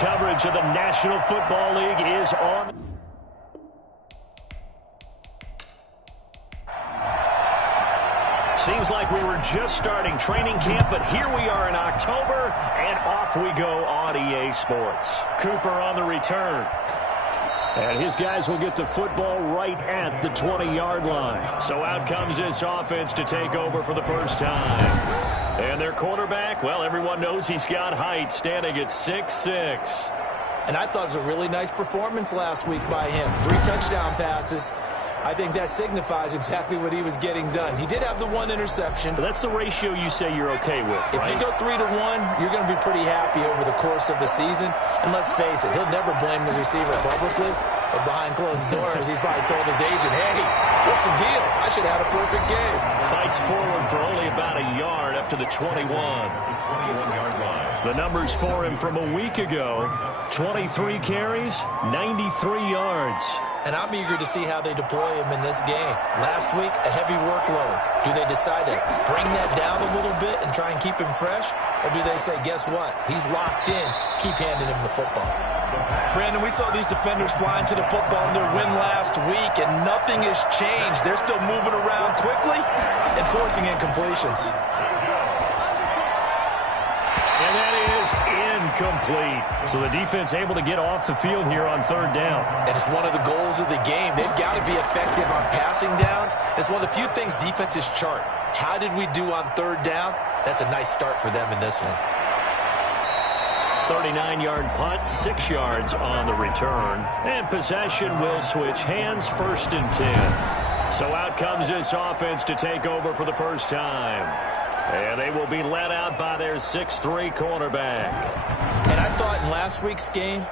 coverage of the National Football League is on. Seems like we were just starting training camp, but here we are in October, and off we go on EA Sports. Cooper on the return. And his guys will get the football right at the 20-yard line. So out comes this offense to take over for the first time. And their quarterback, well, everyone knows he's got height, standing at 6'6". And I thought it was a really nice performance last week by him. 3 touchdown passes. I think that signifies exactly what he was getting done. He did have the 1 interception. But that's the ratio you say you're okay with, right? If you go 3 to 1, you're going to be pretty happy over the course of the season. And let's face it, he'll never blame the receiver publicly. But behind closed doors, he probably told his agent, hey, what's the deal? I should have had a perfect game. Fights forward for only about a yard up to the 21. 21-yard line. The numbers for him from a week ago, 23 carries, 93 yards. And I'm eager to see how they deploy him in this game. Last week, a heavy workload. Do they decide to bring that down a little bit and try and keep him fresh? Or do they say, guess what? He's locked in. Keep handing him the football. Brandon, we saw these defenders flying to the football in their win last week, and nothing has changed. They're still moving around quickly and forcing incompletions. And that is incomplete. So the defense able to get off the field here on 3rd down. And it's one of the goals of the game. They've got to be effective on passing downs. It's one of the few things defenses chart. How did we do on 3rd down? That's a nice start for them in this one. 39-yard punt, 6 yards on the return. And possession will switch hands, 1st and 10. So out comes this offense to take over for the first time. And they will be led out by their 6'3" cornerback. And I thought in last week's game,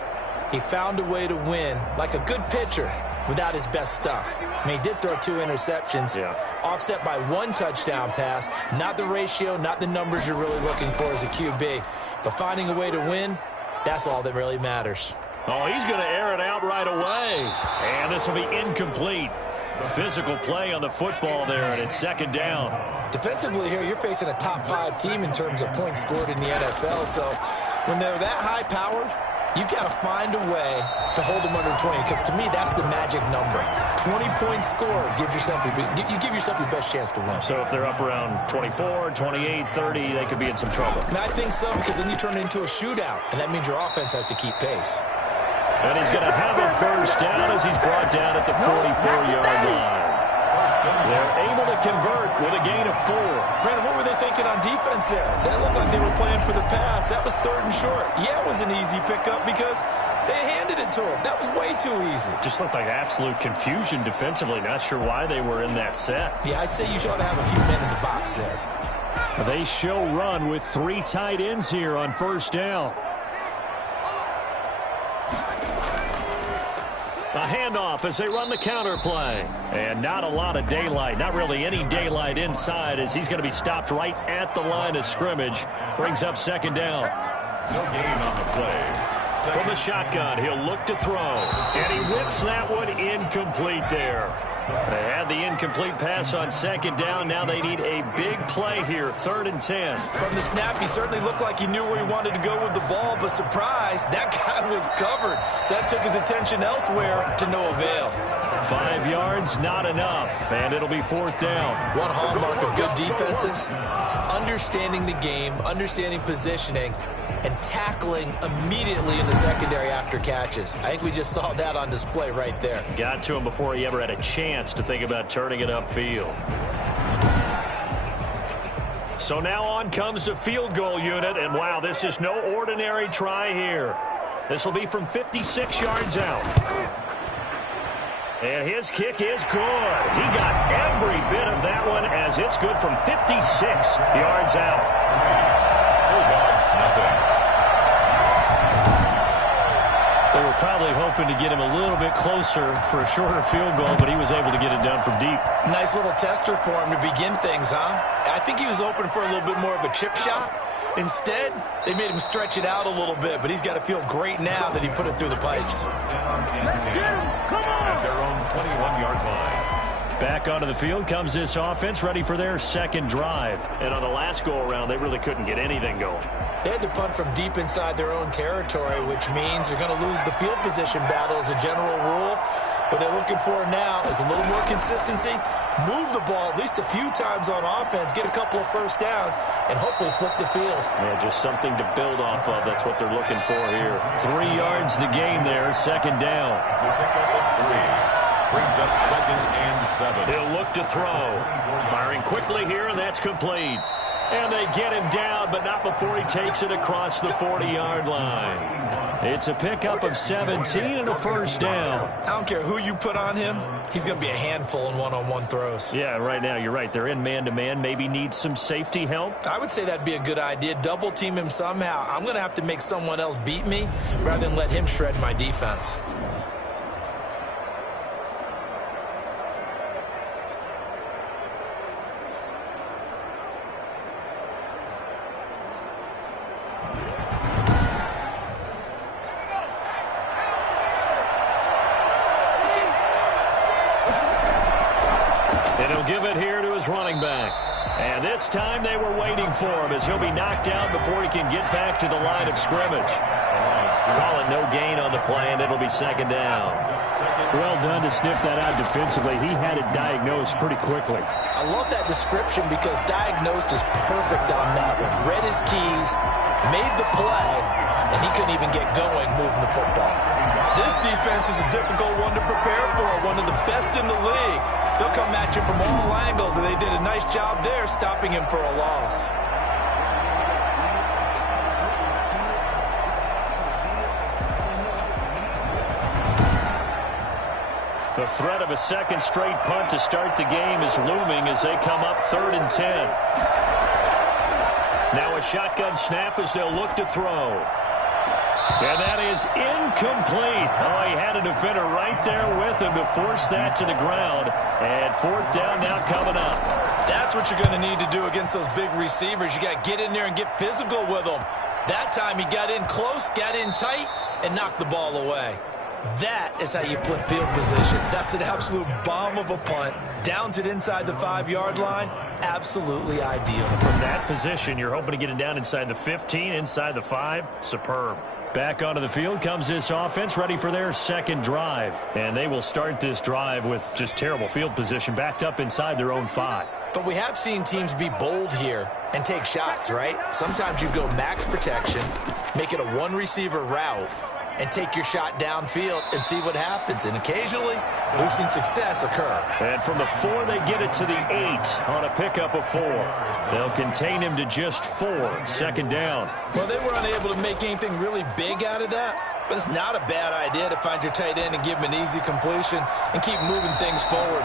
he found a way to win like a good pitcher without his best stuff. I mean, he did throw 2 interceptions, offset by 1 touchdown pass. Not the ratio, not the numbers you're really looking for as a QB. But finding a way to win, that's all that really matters. Oh, he's going to air it out right away. And this will be incomplete. Physical play on the football there, and it's 2nd down. Defensively here, you're facing a top 5 team in terms of points scored in the NFL. So when they're that high-powered, you've got to find a way to hold them under 20, because to me, that's the magic number. 20-point score gives yourself you give yourself your best chance to win. So if they're up around 24, 28, 30, they could be in some trouble. And I think so, because then you turn it into a shootout, and that means your offense has to keep pace. And he's going to have a 1st down as he's brought down at the 44-yard line. They're able to convert with a gain of 4. Brandon, what were they thinking on defense there? That looked like they were playing for the pass. That was 3rd and short. Yeah, it was an easy pickup because they handed it to him. That was way too easy. Just looked like absolute confusion defensively. Not sure why they were in that set. Yeah, I'd say you ought to have a few men in the box there. They show run with 3 tight ends here on 1st down. A handoff as they run the counter play. And not a lot of daylight. Not really any daylight inside as he's going to be stopped right at the line of scrimmage. Brings up 2nd down. No gain on the play. From the shotgun, he'll look to throw. And he whips that one incomplete there. They had the incomplete pass on 2nd down. Now they need a big play here, 3rd and 10. From the snap, he certainly looked like he knew where he wanted to go with the ball, but surprise, that guy was covered. So that took his attention elsewhere to no avail. 5 yards, not enough, and it'll be 4th down. One hallmark of good defenses is understanding the game, understanding positioning, and tackling immediately in the secondary after catches. I think we just saw that on display right there. Got to him before he ever had a chance to think about turning it upfield. So now on comes the field goal unit, and wow, this is no ordinary try here. This will be from 56 yards out. And his kick is good. He got every bit of that one as it's good from 56 yards out. Bulldogs, nothing. They were probably hoping to get him a little bit closer for a shorter field goal, but he was able to get it done from deep. Nice little tester for him to begin things, huh? I think he was hoping for a little bit more of a chip shot. Instead, they made him stretch it out a little bit, but he's got to feel great now that he put it through the pipes. Come on! At their own 21-yard line. Back onto the field comes this offense, ready for their second drive. And on the last go-around, they really couldn't get anything going. They had to punt from deep inside their own territory, which means you're going to lose the field position battle as a general rule. What they're looking for now is a little more consistency, move the ball at least a few times on offense, get a couple of first downs, and hopefully flip the field. Yeah, just something to build off of. That's what they're looking for here. 3 yards the gain there, second down. Brings up 2nd and 7. He'll look to throw. Firing quickly here, and that's complete. And they get him down, but not before he takes it across the 40-yard line. It's a pickup of 17 and a first down. I don't care who you put on him. He's going to be a handful in one-on-one throws. Yeah, right now, you're right. They're in man-to-man. Maybe need some safety help. I would say that'd be a good idea. Double team him somehow. I'm going to have to make someone else beat me rather than let him shred my defense. Give it here to his running back. And this time they were waiting for him as he'll be knocked down before he can get back to the line of scrimmage. Call it no gain on the play, and it'll be second down. Well done to sniff that out defensively. He had it diagnosed pretty quickly. I love that description because diagnosed is perfect on that one. Read his keys, made the play, and he couldn't even get going moving the football. This defense is a difficult one to prepare for, one of the best in the league. They'll come at you from all angles, and they did a nice job there stopping him for a loss. The threat of a second straight punt to start the game is looming as they come up 3rd and 10. Now a shotgun snap as they'll look to throw. And that is incomplete. Oh, he had a defender right there with him to force that to the ground. And 4th down now coming up. That's what you're going to need to do against those big receivers. You got to get in there and get physical with them. That time he got in close, got in tight, and knocked the ball away. That is how you flip field position. That's an absolute bomb of a punt. Downs it inside the 5-yard line. Absolutely ideal. From that position, you're hoping to get it down inside the 15, inside the 5. Superb. Back onto the field comes this offense, ready for their second drive. And they will start this drive with just terrible field position, backed up inside their own 5. But we have seen teams be bold here and take shots, right? Sometimes you go max protection, make it a one-receiver route, and take your shot downfield and see what happens. And occasionally, we've seen success occur. And from the 4, they get it to the 8 on a pickup of 4. They'll contain him to just 4. Second down. Well, they were unable to make anything really big out of that, but it's not a bad idea to find your tight end and give him an easy completion and keep moving things forward.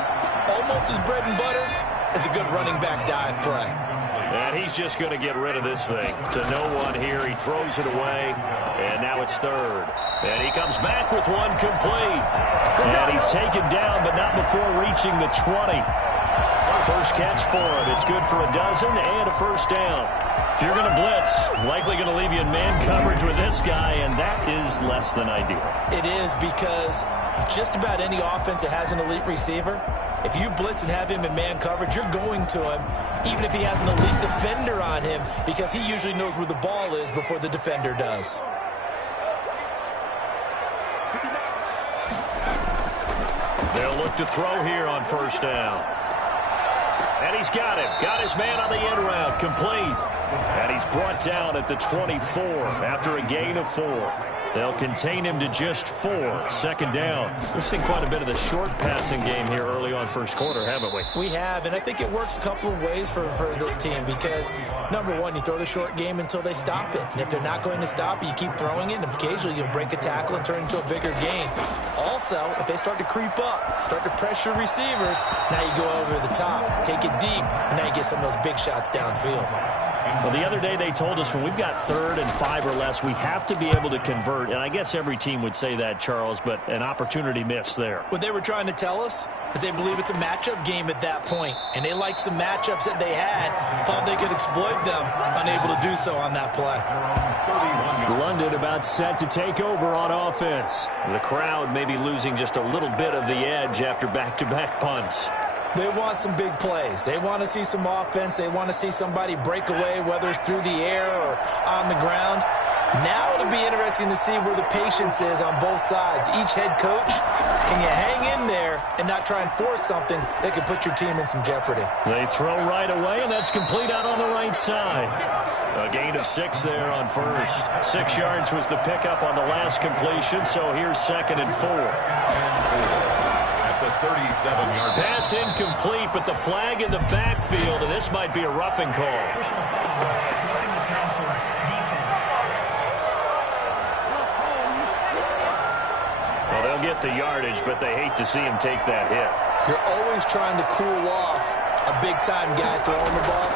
Almost as bread and butter as a good running back dive play. And he's just going to get rid of this thing. To no one here. He throws it away. And now it's 3rd. And he comes back with one complete. And he's taken down, but not before reaching the 20. First catch for him. It's good for a dozen and a first down. If you're going to blitz, likely going to leave you in man coverage with this guy, and that is less than ideal. It is because just about any offense that has an elite receiver, if you blitz and have him in man coverage, you're going to him, even if he has an elite defender on him, because he usually knows where the ball is before the defender does. They'll look to throw here on first down. And he's got him. Got his man on the end route. Complete. And he's brought down at the 24 after a gain of 4. They'll contain him to just 4. Second down. We've seen quite a bit of the short passing game here early on first quarter, haven't we? We have, and I think it works a couple of ways for this team because, number one, you throw the short game until they stop it. And if they're not going to stop it, you keep throwing it, and occasionally you'll break a tackle and turn it into a bigger gain. Also, if they start to creep up, start to pressure receivers, now you go over the top, take it deep, and now you get some of those big shots downfield. Well, the other day they told us when we've got 3rd and 5 or less, we have to be able to convert. And I guess every team would say that, Charles, but an opportunity missed there. What they were trying to tell us is they believe it's a matchup game at that point. And they liked some matchups that they had, thought they could exploit them, unable to do so on that play. London about set to take over on offense. The crowd may be losing just a little bit of the edge after back-to-back punts. They want some big plays. They want to see some offense. They want to see somebody break away, whether it's through the air or on the ground. Now it'll be interesting to see where the patience is on both sides. Each head coach, can you hang in there and not try and force something that could put your team in some jeopardy? They throw right away, and that's complete out on the right side. A gain of 6 there on first. 6 yards was the pickup on the last completion, so here's 2nd and 4. At the 37-yard line. Pass incomplete, but the flag in the backfield, and this might be a roughing call. Personal foul, roughing the passer, defense. Well, they'll get the yardage, but they hate to see him take that hit. You're always trying to cool off a big-time guy throwing the ball,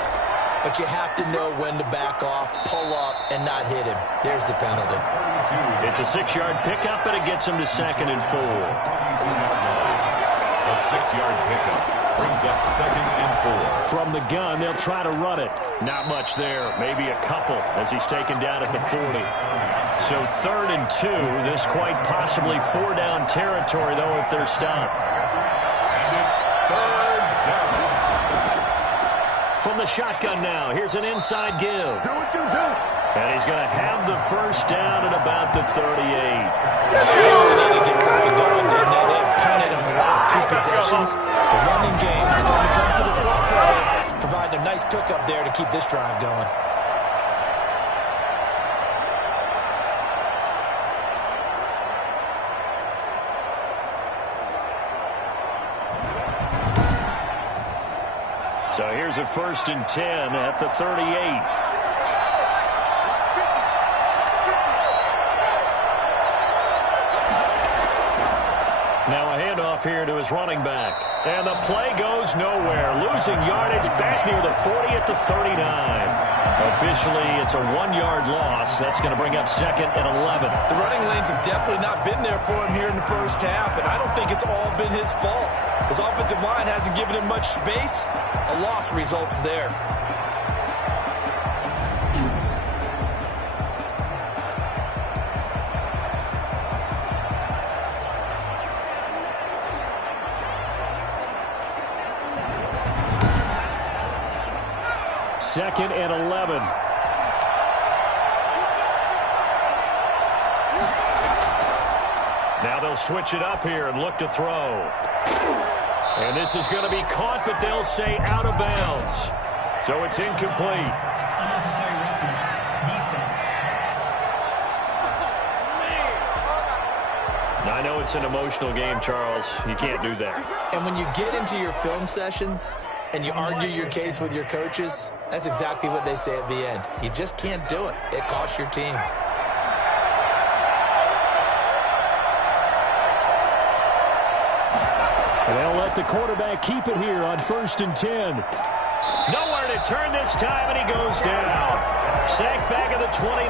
but you have to know when to back off, pull up, and not hit him. There's the penalty. It's a 6-yard pickup, and it gets him to 2nd and 4. A 6-yard pickup brings up 2nd and 4. From the gun, they'll try to run it. Not much there, maybe a couple as he's taken down at the 40. So 3rd and 2, this quite possibly 4-down territory, though, if they're stopped. And it's 3rd down. From the shotgun now, here's an inside give. Do what you do. And he's going to have the first down at about the 38. They need to get something going, didn't they? They punted him the last 2 possessions. The running game is starting to come to the front for them, providing a nice pickup there to keep this drive going. So here's a 1st and 10 at the 38. Now a handoff here to his running back. And the play goes nowhere. Losing yardage back near the 40 at the 39. Officially, it's a 1-yard loss. That's going to bring up 2nd and 11. The running lanes have definitely not been there for him here in the first half, and I don't think it's all been his fault. His offensive line hasn't given him much space. A loss results there. Second and 11. Now they'll switch it up here and look to throw. And this is going to be caught, but they'll say out of bounds. So it's incomplete. Unnecessary roughness, defense. Now, I know it's an emotional game, Charles. You can't do that. And when you get into your film sessions and you argue your case with your coaches, that's exactly what they say at the end. You just can't do it. It costs your team. And they'll let the quarterback keep it here on 1st and 10. Nowhere to turn this time, and he goes down. Sacked back at the 29.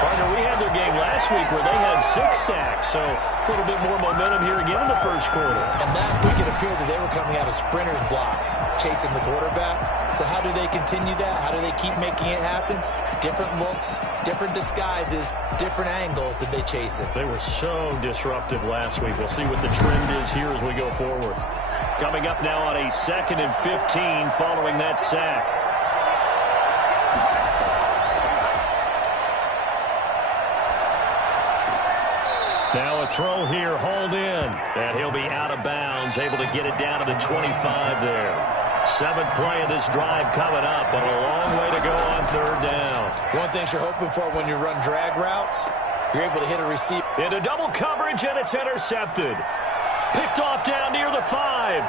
Partner, we had their game last week where they had 6 sacks, so a little bit more momentum here again in the first quarter. And last week it appeared that they were coming out of sprinters blocks, chasing the quarterback. So how do they continue that? How do they keep making it happen? Different looks, different disguises, different angles that they chase it. They were so disruptive last week. We'll see what the trend is here as we go forward. Coming up now on a 2nd and 15 following that sack. Now a throw here, hauled in. And he'll be out of bounds, able to get it down to the 25 there. 7th play of this drive coming up, but a long way to go on 3rd down. One thing you're hoping for when you run drag routes, you're able to hit a receiver. Into double coverage, and it's intercepted. Picked off down near the 5.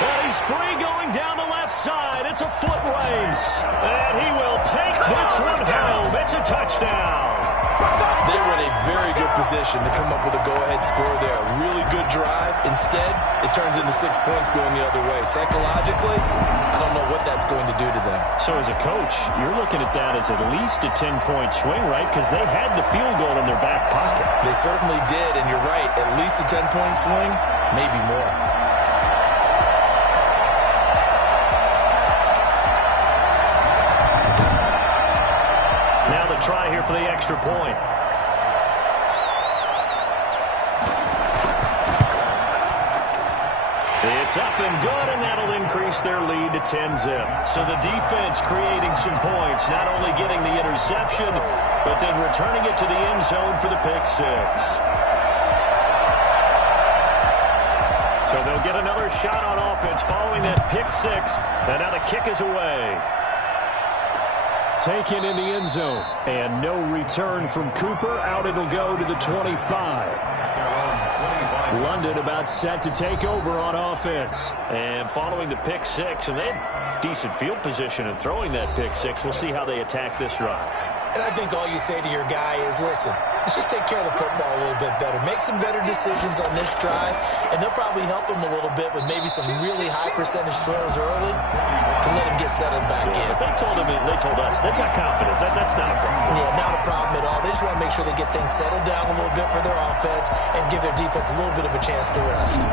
And he's free going down the left side. It's a foot race. And he will take this one home. It's a touchdown. They were in a very good position to come up with a go-ahead score there. A really good drive. Instead, it turns into 6 points going the other way. Psychologically, I don't know what that's going to do to them. So as a coach, you're looking at that as at least a 10-point swing, right? Because they had the field goal in their back pocket. They certainly did, and you're right. At least a 10-point swing, maybe more. Now the try here for the extra point. It's up and good, and that'll increase their lead to 10-zip. So the defense creating some points, not only getting the interception, but then returning it to the end zone for the pick six. So they'll get another shot on offense following that pick six, and now the kick is away. Taken in the end zone, and no return from Cooper. Out it'll go to the 25. London about set to take over on offense. And following the pick six, and they had decent field position in throwing that pick six. We'll see how they attack this drive. And I think all you say to your guy is, listen, let's just take care of the football a little bit better. Make some better decisions on this drive, and they'll probably help him a little bit with maybe some really high percentage throws early to let him get settled back in. But they told us they've got confidence. That's not a problem. Yeah, not a problem at all. They just want to make sure they get things settled down a little bit for their offense and give their defense a little bit of a chance to rest.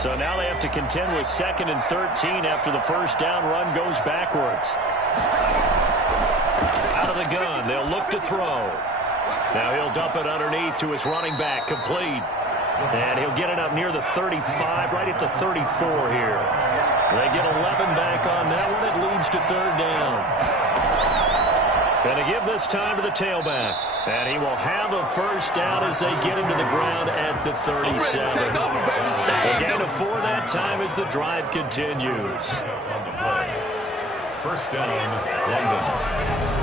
So now they have to contend with 2nd and 13 after the first down run goes backwards. Out of the gun, they'll look to throw. Now he'll dump it underneath to his running back, complete. And he'll get it up near the 35, right at the 34 here. They get 11 back on that one. It leads to 3rd down. Going to give this time to the tailback. And he will have a first down as they get him to the ground at the 37. Again, a 4 that time as the drive continues. First down, London.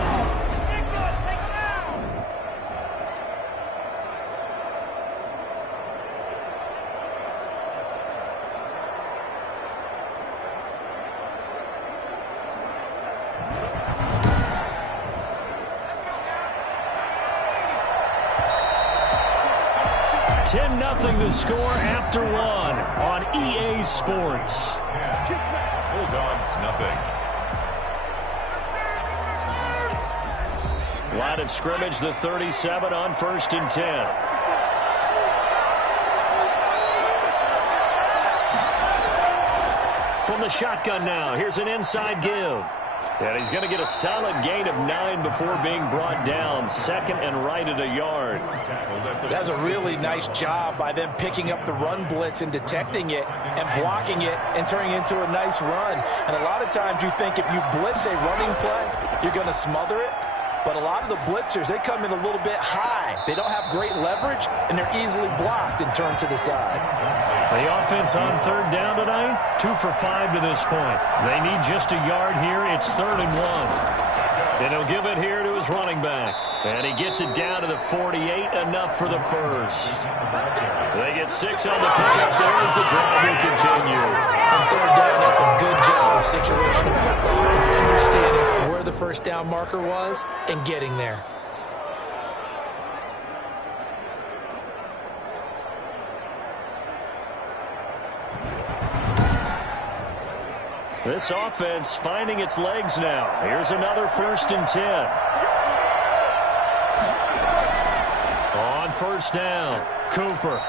The score after 1 on EA Sports. Bulldogs, nothing. Line of scrimmage, the 37 on 1st and 10. From the shotgun now, here's an inside give. And he's going to get a solid gain of 9 before being brought down. 2nd and right at a yard. That's a really nice job by them picking up the run blitz and detecting it and blocking it and turning it into a nice run. And a lot of times you think if you blitz a running play, you're going to smother it. But a lot of the blitzers, they come in a little bit high. They don't have great leverage, and they're easily blocked and turned to the side. The offense on 3rd down tonight, 2 for 5 to this point. They need just a yard here. It's 3rd and 1. And he'll give it here to his running back. And he gets it down to the 48, enough for the first. They get 6 on the pickup there as the drive will continue. On 3rd down, that's a good job of situational football and understanding where the first down marker was and getting there. This offense finding its legs now. Here's another 1st and 10. On 1st down, Cooper.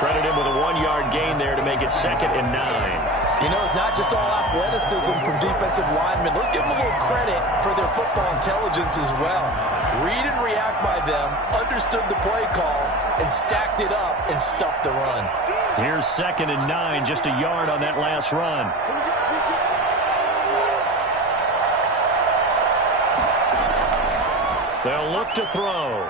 Credit him with a 1-yard gain there to make it 2nd and 9. You know, it's not just all athleticism from defensive linemen. Let's give them a little credit for their football intelligence as well. Read and react by them, understood the play call, and stacked it up and stuffed the run. Here's 2nd and 9, just a yard on that last run. They'll look to throw.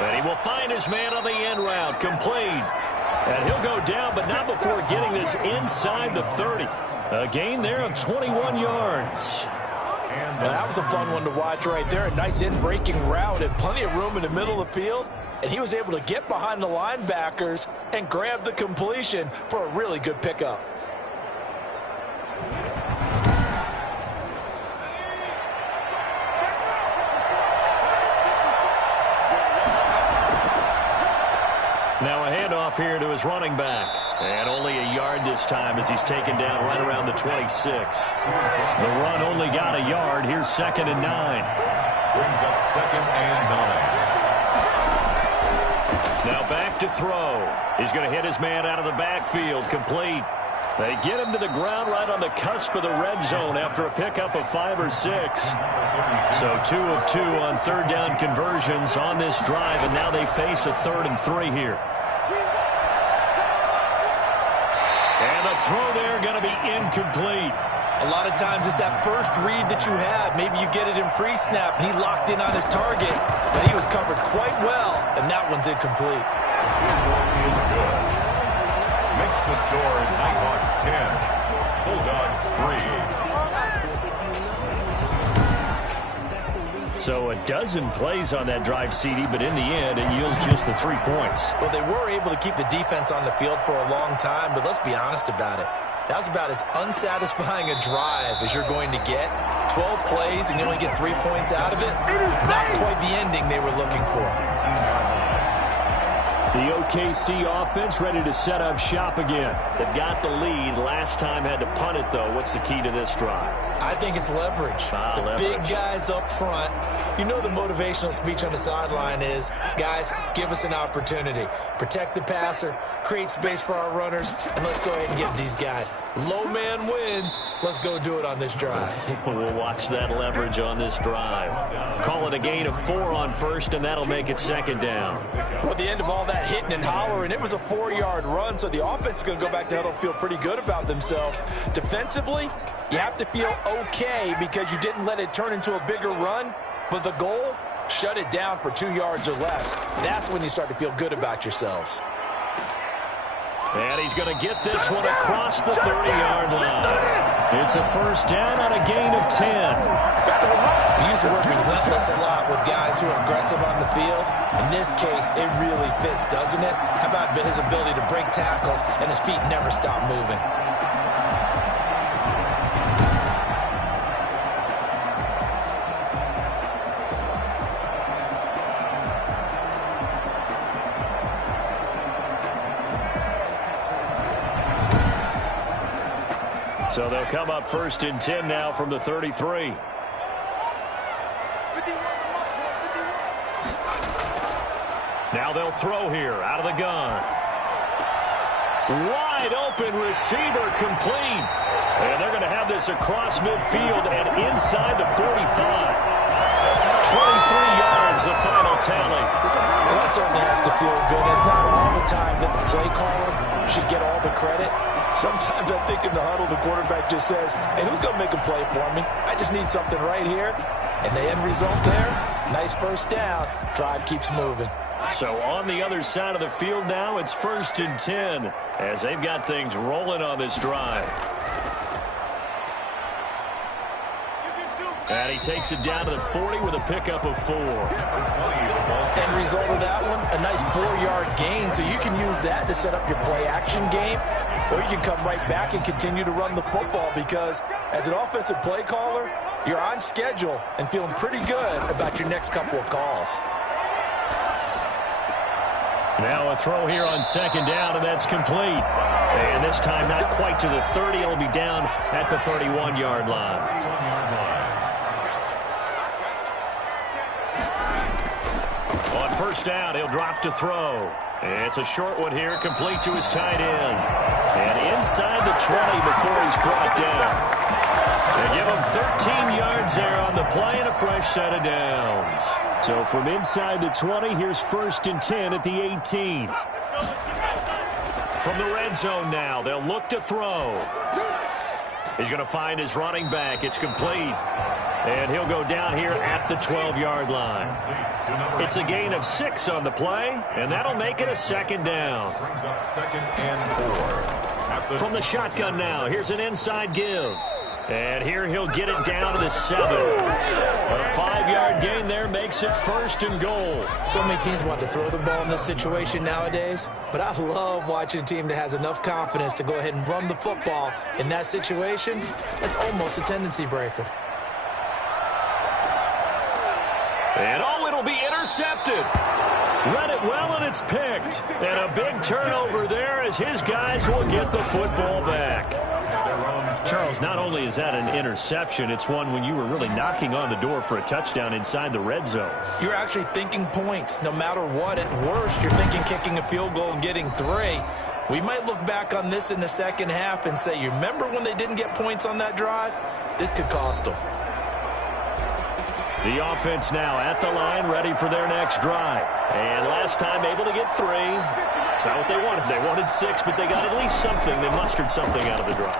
And he will find his man on the end route, complete. And he'll go down, but not before getting this inside the 30. A gain there of 21 yards. Well, that was a fun one to watch right there. A nice in-breaking route and plenty of room in the middle of the field. And he was able to get behind the linebackers and grab the completion for a really good pickup. Now a handoff here to his running back. And only a yard this time as he's taken down right around the 26. The run only got a yard. Here's 2nd and 9. Brings up 2nd and 9. Now back to throw. He's going to hit his man out of the backfield. Complete. They get him to the ground right on the cusp of the red zone after a pickup of 5 or 6. So 2 of 2 on third down conversions on this drive, and now they face a 3rd and 3 here. And the throw there going to be incomplete. A lot of times it's that first read that you have. Maybe you get it in pre-snap, and he locked in on his target, but he was covered quite well, and that one's incomplete. Makes the score Nighthawks 10, Bulldogs 3. So a dozen plays on that drive, CD, but in the end, it yields just the 3 points. Well, they were able to keep the defense on the field for a long time, but let's be honest about it. That was about as unsatisfying a drive as you're going to get. 12 plays and you only get 3 points out of it. Not quite the ending they were looking for. The OKC offense ready to set up shop again. They've got the lead. Last time had to punt it, though. What's the key to this drive? I think it's leverage. Big guys up front. You know the motivational speech on the sideline is, guys, give us an opportunity. Protect the passer, create space for our runners, and let's go ahead and give these guys. Low man wins. Let's go do it on this drive. We'll watch that leverage on this drive. Call it a gain of 4 on first, and that'll make it 2nd down. Well, at the end of all that hitting and hollering, it was a 4-yard run, so the offense is going to go back to huddle and feel pretty good about themselves. Defensively, you have to feel okay because you didn't let it turn into a bigger run, but the goal, shut it down for 2 yards or less. That's when you start to feel good about yourselves. And he's going to get this one across the 30-yard line. It's a first down on a gain of 10. We use the word relentless a lot with guys who are aggressive on the field. In this case, it really fits, doesn't it? How about his ability to break tackles and his feet never stop moving? So they'll come up 1st and 10 now from the 33. Now they'll throw here out of the gun. Wide open receiver complete. And they're going to have this across midfield and inside the 45. 23 yards, the final tally. Well, that certainly has to feel good. It's not all the time that the play caller should get all the credit. Sometimes I think in the huddle, the quarterback just says, hey, who's going to make a play for me? I just need something right here. And the end result there, nice first down. Drive keeps moving. So on the other side of the field now, it's 1st and 10 as they've got things rolling on this drive. And he takes it down to the 40 with a pickup of 4. End result of that one, a nice 4-yard gain. So you can use that to set up your play-action game, or you can come right back and continue to run the football because as an offensive play caller, you're on schedule and feeling pretty good about your next couple of calls. Now a throw here on 2nd down, and that's complete. And this time not quite to the 30. It'll be down at the 31-yard line. On 1st down, he'll drop to throw. It's a short one here, complete to his tight end. And inside the 20 before he's brought down. They give him 13 yards there on the play and a fresh set of downs. So from inside the 20, here's 1st and 10 at the 18. From the red zone now, they'll look to throw. He's going to find his running back. It's complete. And he'll go down here at the 12-yard line. It's a gain of 6 on the play, and that'll make it a 2nd down. Brings up 2nd and 4. From the shotgun now, here's an inside give. And here he'll get it down to the 7. A 5-yard gain there makes it 1st and goal. So many teams want to throw the ball in this situation nowadays, but I love watching a team that has enough confidence to go ahead and run the football in that situation. That's almost a tendency breaker. And it'll be intercepted. Read it well, and it's picked. And a big turnover there as his guys will get the football back. Charles, not only is that an interception, it's one when you were really knocking on the door for a touchdown inside the red zone. You're actually thinking points no matter what. At worst, you're thinking kicking a field goal and getting 3. We might look back on this in the second half and say, you remember when they didn't get points on that drive? This could cost them. The offense now at the line, ready for their next drive. And last time able to get 3. That's not what they wanted. They wanted 6, but they got at least something. They mustered something out of the drive.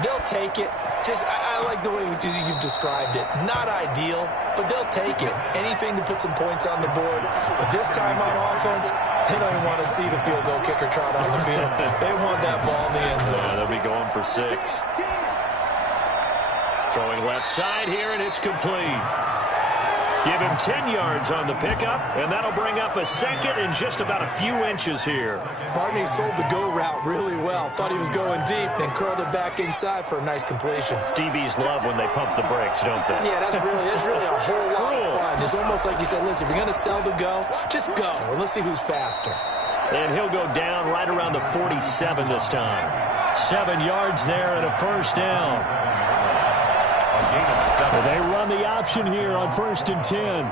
They'll take it. I like the way you've described it. Not ideal, but they'll take it. Anything to put some points on the board. But this time on offense, they don't even want to see the field goal kicker trot on the field. They want that ball in the end zone. Yeah, they'll be going for 6. Throwing left side here, and it's complete. Give him 10 yards on the pickup, and that'll bring up a second in just about a few inches here. Barney sold the go route really well. Thought he was going deep and curled it back inside for a nice completion. DBs love when they pump the brakes, don't they? Yeah, that's really a whole lot of fun. It's almost like you said, listen, if you're going to sell the go, just go, and let's see who's faster. And he'll go down right around the 47 this time. 7 yards there and a first down. Well, they run the option here on 1st and 10.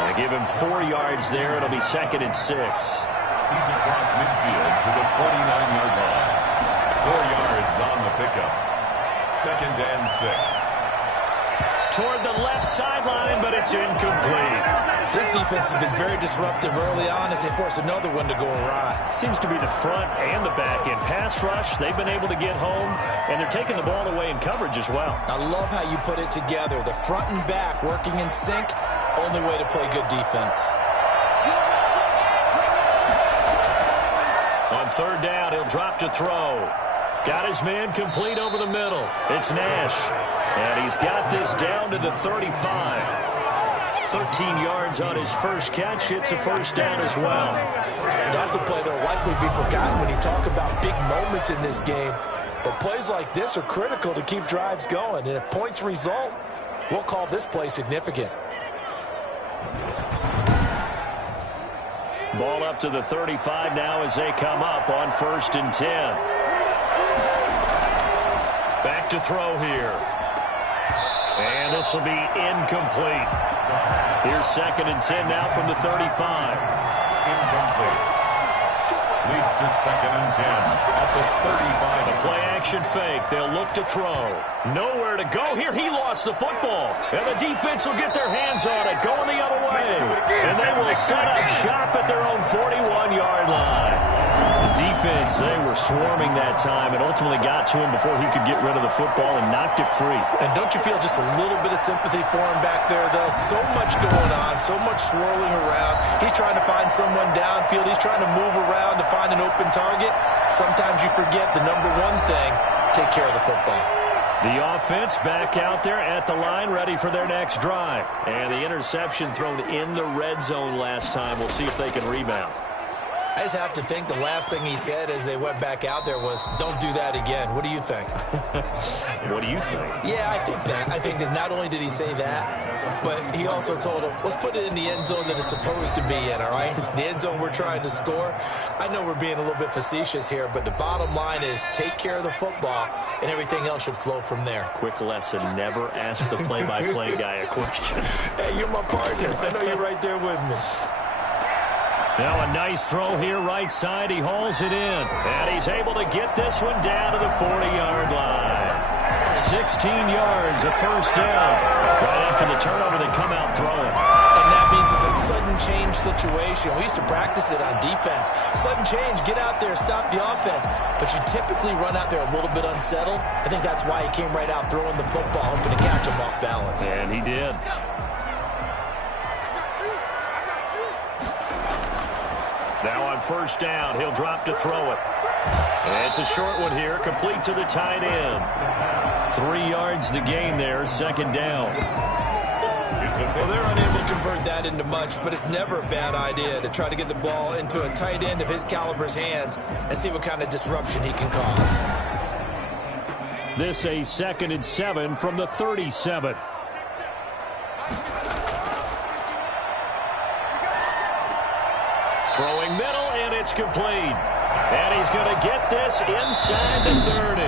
They give him 4 yards there. It'll be 2nd and 6. He's across midfield to the 49-yard line. 4 yards on the pickup. 2nd and 6. Toward the left sideline, but it's incomplete. This defense has been very disruptive early on as they force another one to go awry. Seems to be the front and the back end. Pass rush, they've been able to get home, and they're taking the ball away in coverage as well. I love how you put it together. The front and back working in sync, only way to play good defense. On 3rd down, he'll drop to throw. Got his man complete over the middle. It's Nash. And he's got this down to the 35. 13 yards on his first catch. It's a first down as well. That's a play that'll likely be forgotten when you talk about big moments in this game. But plays like this are critical to keep drives going. And if points result, we'll call this play significant. Ball up to the 35 now as they come up on 1st and 10. Back to throw here. And this will be incomplete. Here's 2nd and 10 now from the 35. Incomplete. Leads to 2nd and 10 at the 35. A play-action fake. They'll look to throw. Nowhere to go here. He lost the football. And the defense will get their hands on it, going the other way. And they will set up shop at their own 41-yard line. The defense, they were swarming that time and ultimately got to him before he could get rid of the football and knocked it free. And don't you feel just a little bit of sympathy for him back there, though? So much going on, so much swirling around. He's trying to find someone downfield. He's trying to move around to find an open target. Sometimes you forget the number one thing, take care of the football. The offense back out there at the line, ready for their next drive. And the interception thrown in the red zone last time. We'll see if they can rebound. I just have to think the last thing he said as they went back out there was, don't do that again. What do you think? What do you think? Yeah, I think that. I think that not only did he say that, but he also told him, let's put it in the end zone that it's supposed to be in, all right? The end zone we're trying to score. I know we're being a little bit facetious here, but the bottom line is take care of the football, and everything else should flow from there. Quick lesson, never ask the play-by-play guy a question. Hey, you're my partner. I know you're right there with me. Now a nice throw here right side. He hauls it in. And he's able to get this one down to the 40-yard line. 16 yards, a first down. Right after the turnover, they come out throwing. And that means it's a sudden change situation. We used to practice it on defense. Sudden change, get out there, stop the offense. But you typically run out there a little bit unsettled. I think that's why he came right out throwing the football, hoping to catch him off balance. And he did. Now on first down, he'll drop to throw it. And it's a short one here, complete to the tight end. 3 yards the gain there, second down. Well, they're unable to convert that into much, but it's never a bad idea to try to get the ball into a tight end of his caliber's hands and see what kind of disruption he can cause. This a 2nd and 7 from the 37. Throwing middle, and it's complete. And he's going to get this inside the 30.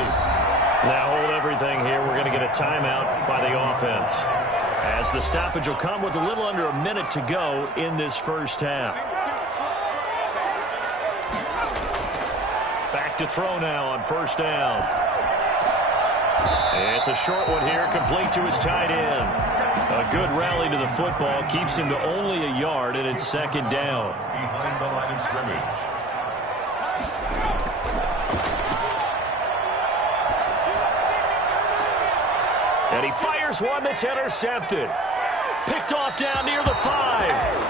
Now hold everything here. We're going to get a timeout by the offense, as the stoppage will come with a little under a minute to go in this first half. to throw now on first down. It's a short one here, complete to his tight end. A good rally to the football keeps him to only a yard, and it's second down. Behind the line of scrimmage. And he fires one that's intercepted. Picked off down near the 5.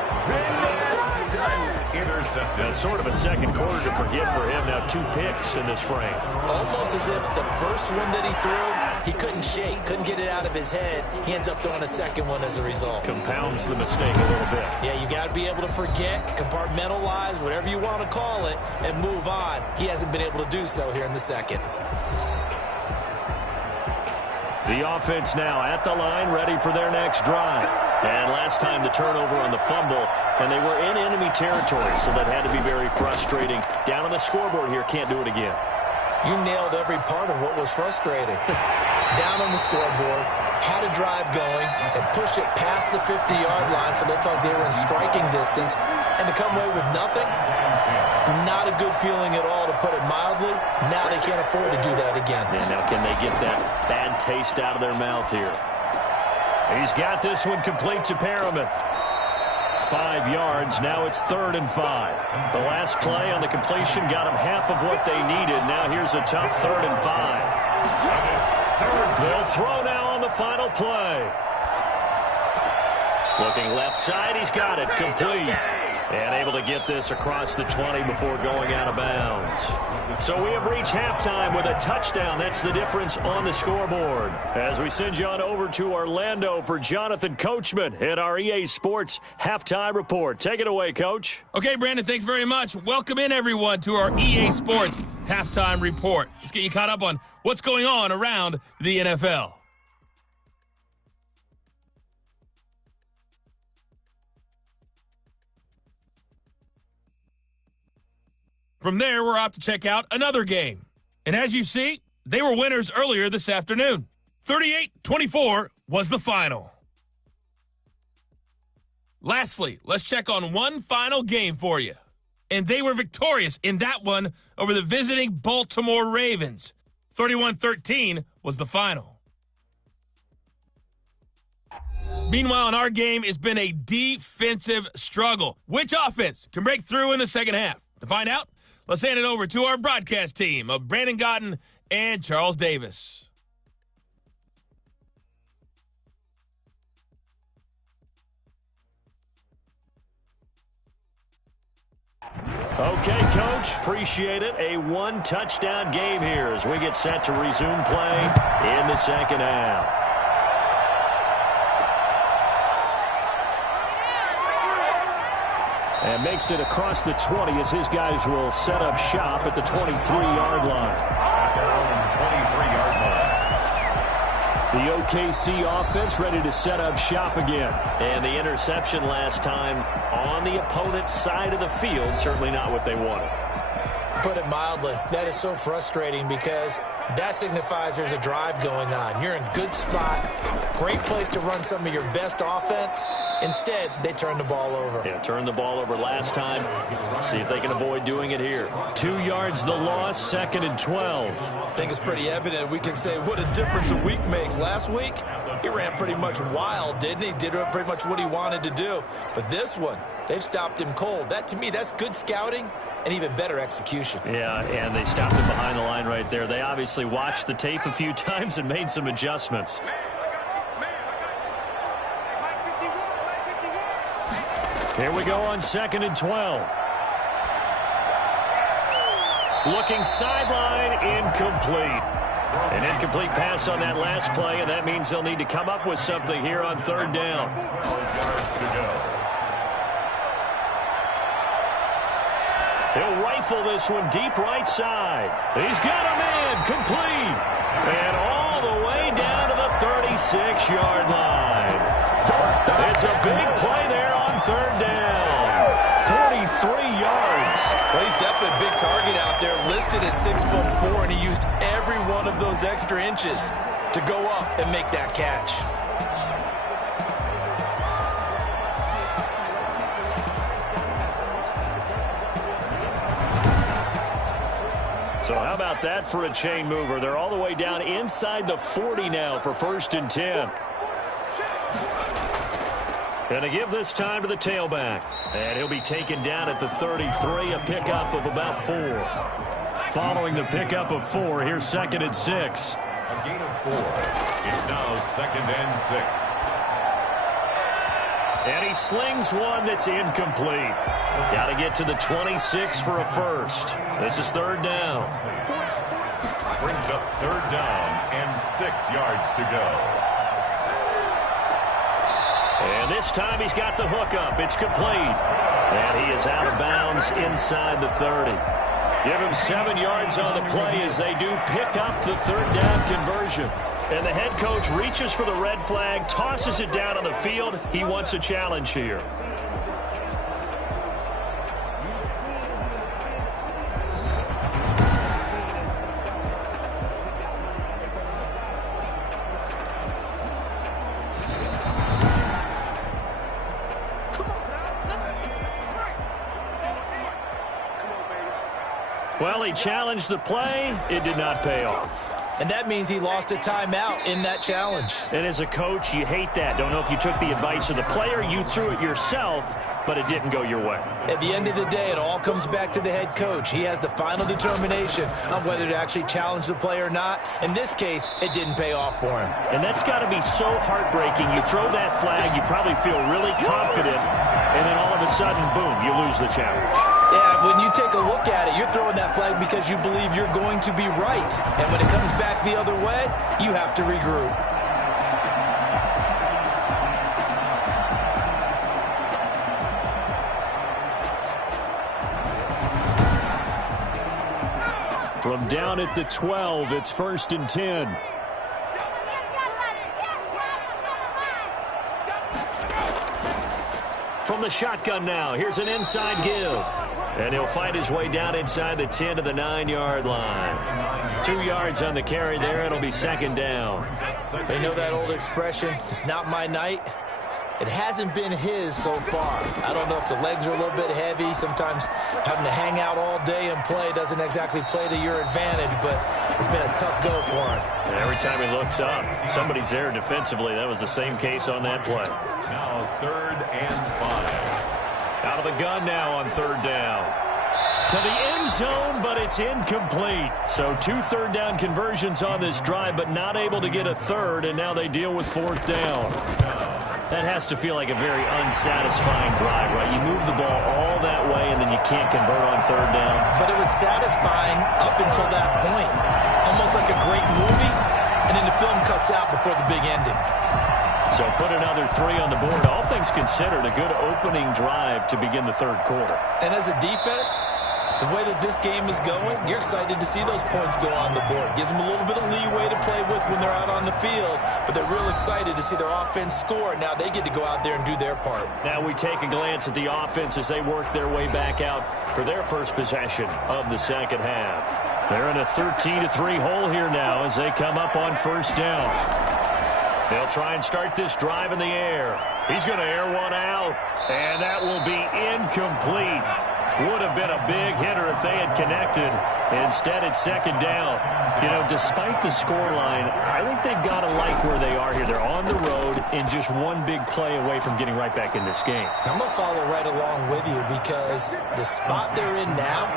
Intercepted. That's sort of a second quarter to forget for him. Now 2 picks in this frame. Almost as if the first one that he threw, he couldn't shake, couldn't get it out of his head. He ends up throwing a second one as a result. Compounds the mistake a little bit. Yeah, you got to be able to forget, compartmentalize, whatever you want to call it, and move on. He hasn't been able to do so here in the second. The offense now at the line, ready for their next drive. And last time the turnover on the fumble, and they were in enemy territory, so that had to be very frustrating. Down on the scoreboard here, can't do it again. You nailed every part of what was frustrating. Down on the scoreboard, had a drive going, and pushed it past the 50-yard line so they felt they were in striking distance, and to come away with nothing, not a good feeling at all, to put it mildly. Now they can't afford to do that again. And now can they get that bad taste out of their mouth here? He's got this one complete to Perriman. 5 yards. Now it's 3rd and 5. The last play on the completion got them half of what they needed. Now here's a tough 3rd and 5. They'll throw now on the final play. Looking left side. He's got it. Complete. And able to get this across the 20 before going out of bounds. So we have reached halftime with a touchdown. That's the difference on the scoreboard. As we send you on over to Orlando for Jonathan Coachman at our EA Sports Halftime Report. Take it away, Coach. Okay, Brandon, thanks very much. Welcome in, everyone, to our EA Sports Halftime Report. Let's get you caught up on what's going on around the NFL. From there, we're off to check out another game. And as you see, they were winners earlier this afternoon. 38-24 was the final. Lastly, let's check on one final game for you. And they were victorious in that one over the visiting Baltimore Ravens. 31-13 was the final. Meanwhile, in our game, it's been a defensive struggle. Which offense can break through in the second half? To find out, let's hand it over to our broadcast team of Brandon Gotten and Charles Davis. Okay, Coach. Appreciate it. A one-touchdown game here as we get set to resume play in the second half. And makes it across the 20 as his guys will set up shop at the 23-yard line. The OKC offense ready to set up shop again. And the interception last time on the opponent's side of the field, certainly not what they wanted. Put it mildly, that is so frustrating because that signifies there's a drive going on. You're in good spot, great place to run some of your best offense. Instead, they turn the ball over. Yeah, turned the ball over last time. See if they can avoid doing it here. 2 yards the loss, 2nd and 12. I think it's pretty evident. We can say what a difference a week makes. Last week, he ran pretty much wild, didn't he? Did pretty much what he wanted to do. But this one, they've stopped him cold. That, to me, that's good scouting and even better execution. Yeah, and they stopped him behind the line right there. They obviously watched the tape a few times and made some adjustments. Here we go on 2nd and 12. Looking sideline, incomplete. An incomplete pass on that last play, and that means they'll need to come up with something here on 3rd down. 12 yards to go. He'll rifle this one deep right side. He's got a man, complete. And all the way down to the 36-yard line. It's a big play there on 3rd down. 43 yards. Well, he's definitely a big target out there, listed at 6'4", and he used every one of those extra inches to go up and make that catch. So how about that for a chain mover? They're all the way down inside the 40 now for 1st and 10. Going to give this time to the tailback. And he'll be taken down at the 33, a pickup of about 4. Following the pickup of 4, here's 2nd and 6. A gain of 4. It's now 2nd and 6. And he slings one that's incomplete. Got to get to the 26 for a first. This is 3rd down. Brings up 3rd down and 6 yards to go. And this time he's got the hook up. It's complete. And he is out of bounds inside the 30. Give him 7 yards on the play as they do pick up the 3rd down conversion. And the head coach reaches for the red flag, tosses it down on the field. He wants a challenge here. Well, he challenged the play. It did not pay off. And that means he lost a timeout in that challenge. And as a coach, you hate that. Don't know if you took the advice of the player, you threw it yourself, but it didn't go your way. At the end of the day, it all comes back to the head coach. He has the final determination on whether to actually challenge the play or not. In this case, it didn't pay off for him. And that's got to be so heartbreaking. You throw that flag, you probably feel really confident, and then all of a sudden, boom, you lose the challenge. Yeah, when you take a look at it, you're throwing that flag because you believe you're going to be right. And when it comes back the other way, you have to regroup. From down at the 12, it's 1st and 10. From the shotgun now, here's an inside give. And he'll fight his way down inside the 10 to the 9-yard line. 2 yards on the carry there. It'll be 2nd down. They know that old expression, it's not my night. It hasn't been his so far. I don't know if the legs are a little bit heavy. Sometimes having to hang out all day and play doesn't exactly play to your advantage, but it's been a tough go for him. And every time he looks up, somebody's there defensively. That was the same case on that play. Now 3rd and 5. Out of the gun now on 3rd down. To the end zone, but it's incomplete. So 2 3rd down conversions on this drive, but not able to get a 3rd, and now they deal with 4th down. That has to feel like a very unsatisfying drive, right? You move the ball all that way, and then you can't convert on 3rd down. But it was satisfying up until that point. Almost like a great movie, and then the film cuts out before the big ending. So put another 3 on the board. All things considered, a good opening drive to begin the 3rd quarter. And as a defense, the way that this game is going, you're excited to see those points go on the board. Gives them a little bit of leeway to play with when they're out on the field, but they're real excited to see their offense score. Now they get to go out there and do their part. Now we take a glance at the offense as they work their way back out for their first possession of the 2nd half. They're in a 13-3 hole here now as they come up on 1st down. They'll try and start this drive in the air. He's going to air one out, and that will be incomplete. Would have been a big hitter if they had connected. Instead, it's 2nd down. You know, despite the scoreline, I think they've got to like where they are here. They're on the road and just one big play away from getting right back in this game. I'm going to follow right along with you because the spot they're in now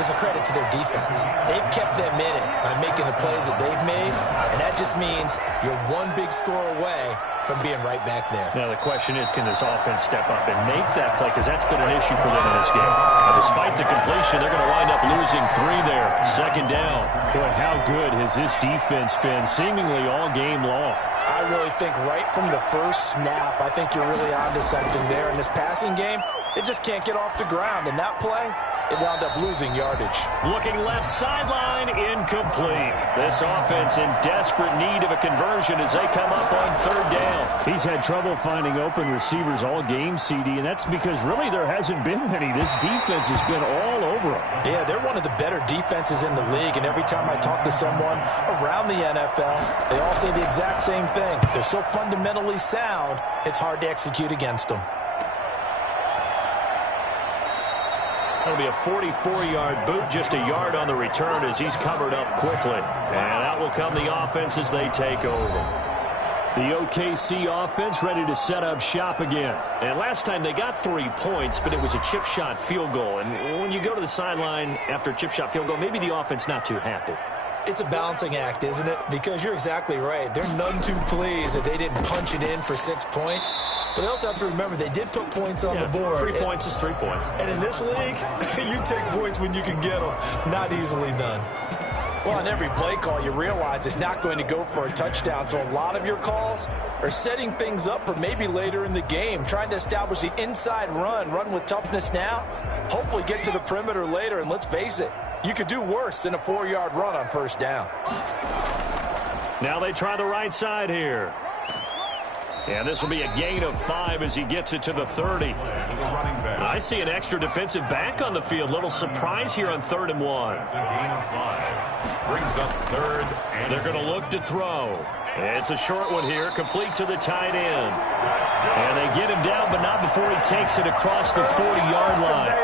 is a credit to their defense. They've kept them in it by making the plays that they've made, and that just means you're one big score away from being right back there. Now, the question is, can this offense step up and make that play? Because that's been an issue for them in this game. Now, despite the completion, they're going to wind up losing 3 there. 2nd down. Boy, how good has this defense been seemingly all game long? I really think right from the first snap, I think you're really onto something there. In this passing game, it just can't get off the ground. And that play, it wound up losing yardage. Looking left sideline, incomplete. This offense in desperate need of a conversion as they come up on 3rd down. He's had trouble finding open receivers all game, CD, and that's because really there hasn't been many. This defense has been all over them. Yeah, they're one of the better defenses in the league, and every time I talk to someone around the NFL, they all say the exact same thing. They're so fundamentally sound, it's hard to execute against them. That'll be a 44-yard boot, just a yard on the return as he's covered up quickly. And out will come the offense as they take over. The OKC offense ready to set up shop again. And last time they got 3 points, but it was a chip shot field goal. And when you go to the sideline after a chip shot field goal, maybe the offense not too happy. It's a balancing act, isn't it? Because you're exactly right. They're none too pleased that they didn't punch it in for 6 points. But they also have to remember they did put points on the board. 3 points is 3 points. And in this league, you take points when you can get them. Not easily done. Well, on every play call, you realize it's not going to go for a touchdown. So a lot of your calls are setting things up for maybe later in the game, trying to establish the inside run with toughness now, hopefully get to the perimeter later. And let's face it, you could do worse than a 4-yard run on first down. Now they try the right side here. And this will be a gain of 5 as he gets it to the 30. I see an extra defensive back on the field. Little surprise here on 3rd and 1. It's a gain of 5. Brings up 3rd, and they're going to look to throw. It's a short one here, complete to the tight end. And they get him down, but not before he takes it across the 40-yard line.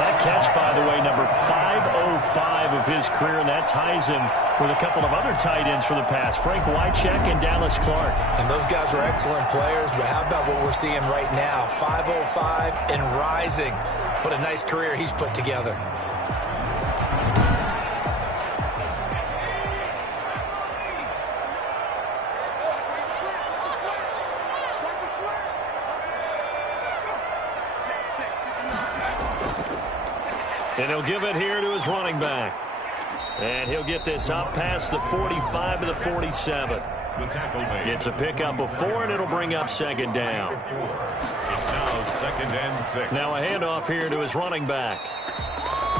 That catch, by the way, number 505 of his career, and that ties him with a couple of other tight ends for the pass, Frank Wycheck and Dallas Clark. And those guys were excellent players, but how about what we're seeing right now? 505 and rising. What a nice career he's put together. And he'll give it here to his running back. And he'll get this up past the 45 to the 47. It's a pickup of 4, and it'll bring up 2nd down. It's now 2nd and 6. Now a handoff here to his running back.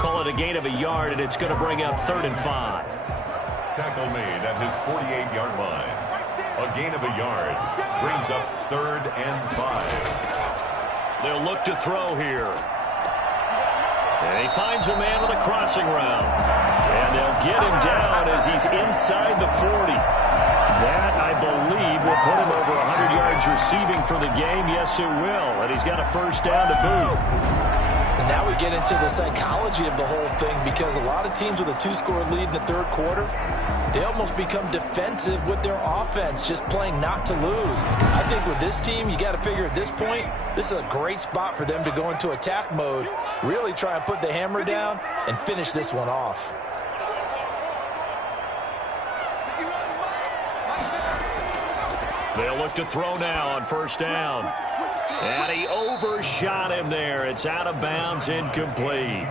Call it a gain of a yard, and it's going to bring up 3rd and 5. Tackle made at his 48-yard line. A gain of a yard brings up 3rd and 5. They'll look to throw here. And he finds a man with a crossing route. And they'll get him down as he's inside the 40. That, I believe, will put him over 100 yards receiving for the game. Yes, it will. And he's got a 1st down to boot. And now we get into the psychology of the whole thing, because a lot of teams with a 2-score lead in the 3rd quarter, they almost become defensive with their offense, just playing not to lose. I think with this team, you got to figure at this point, this is a great spot for them to go into attack mode, really try and put the hammer down and finish this one off. They'll look to throw now on 1st down. And he overshot him there. It's out of bounds, incomplete.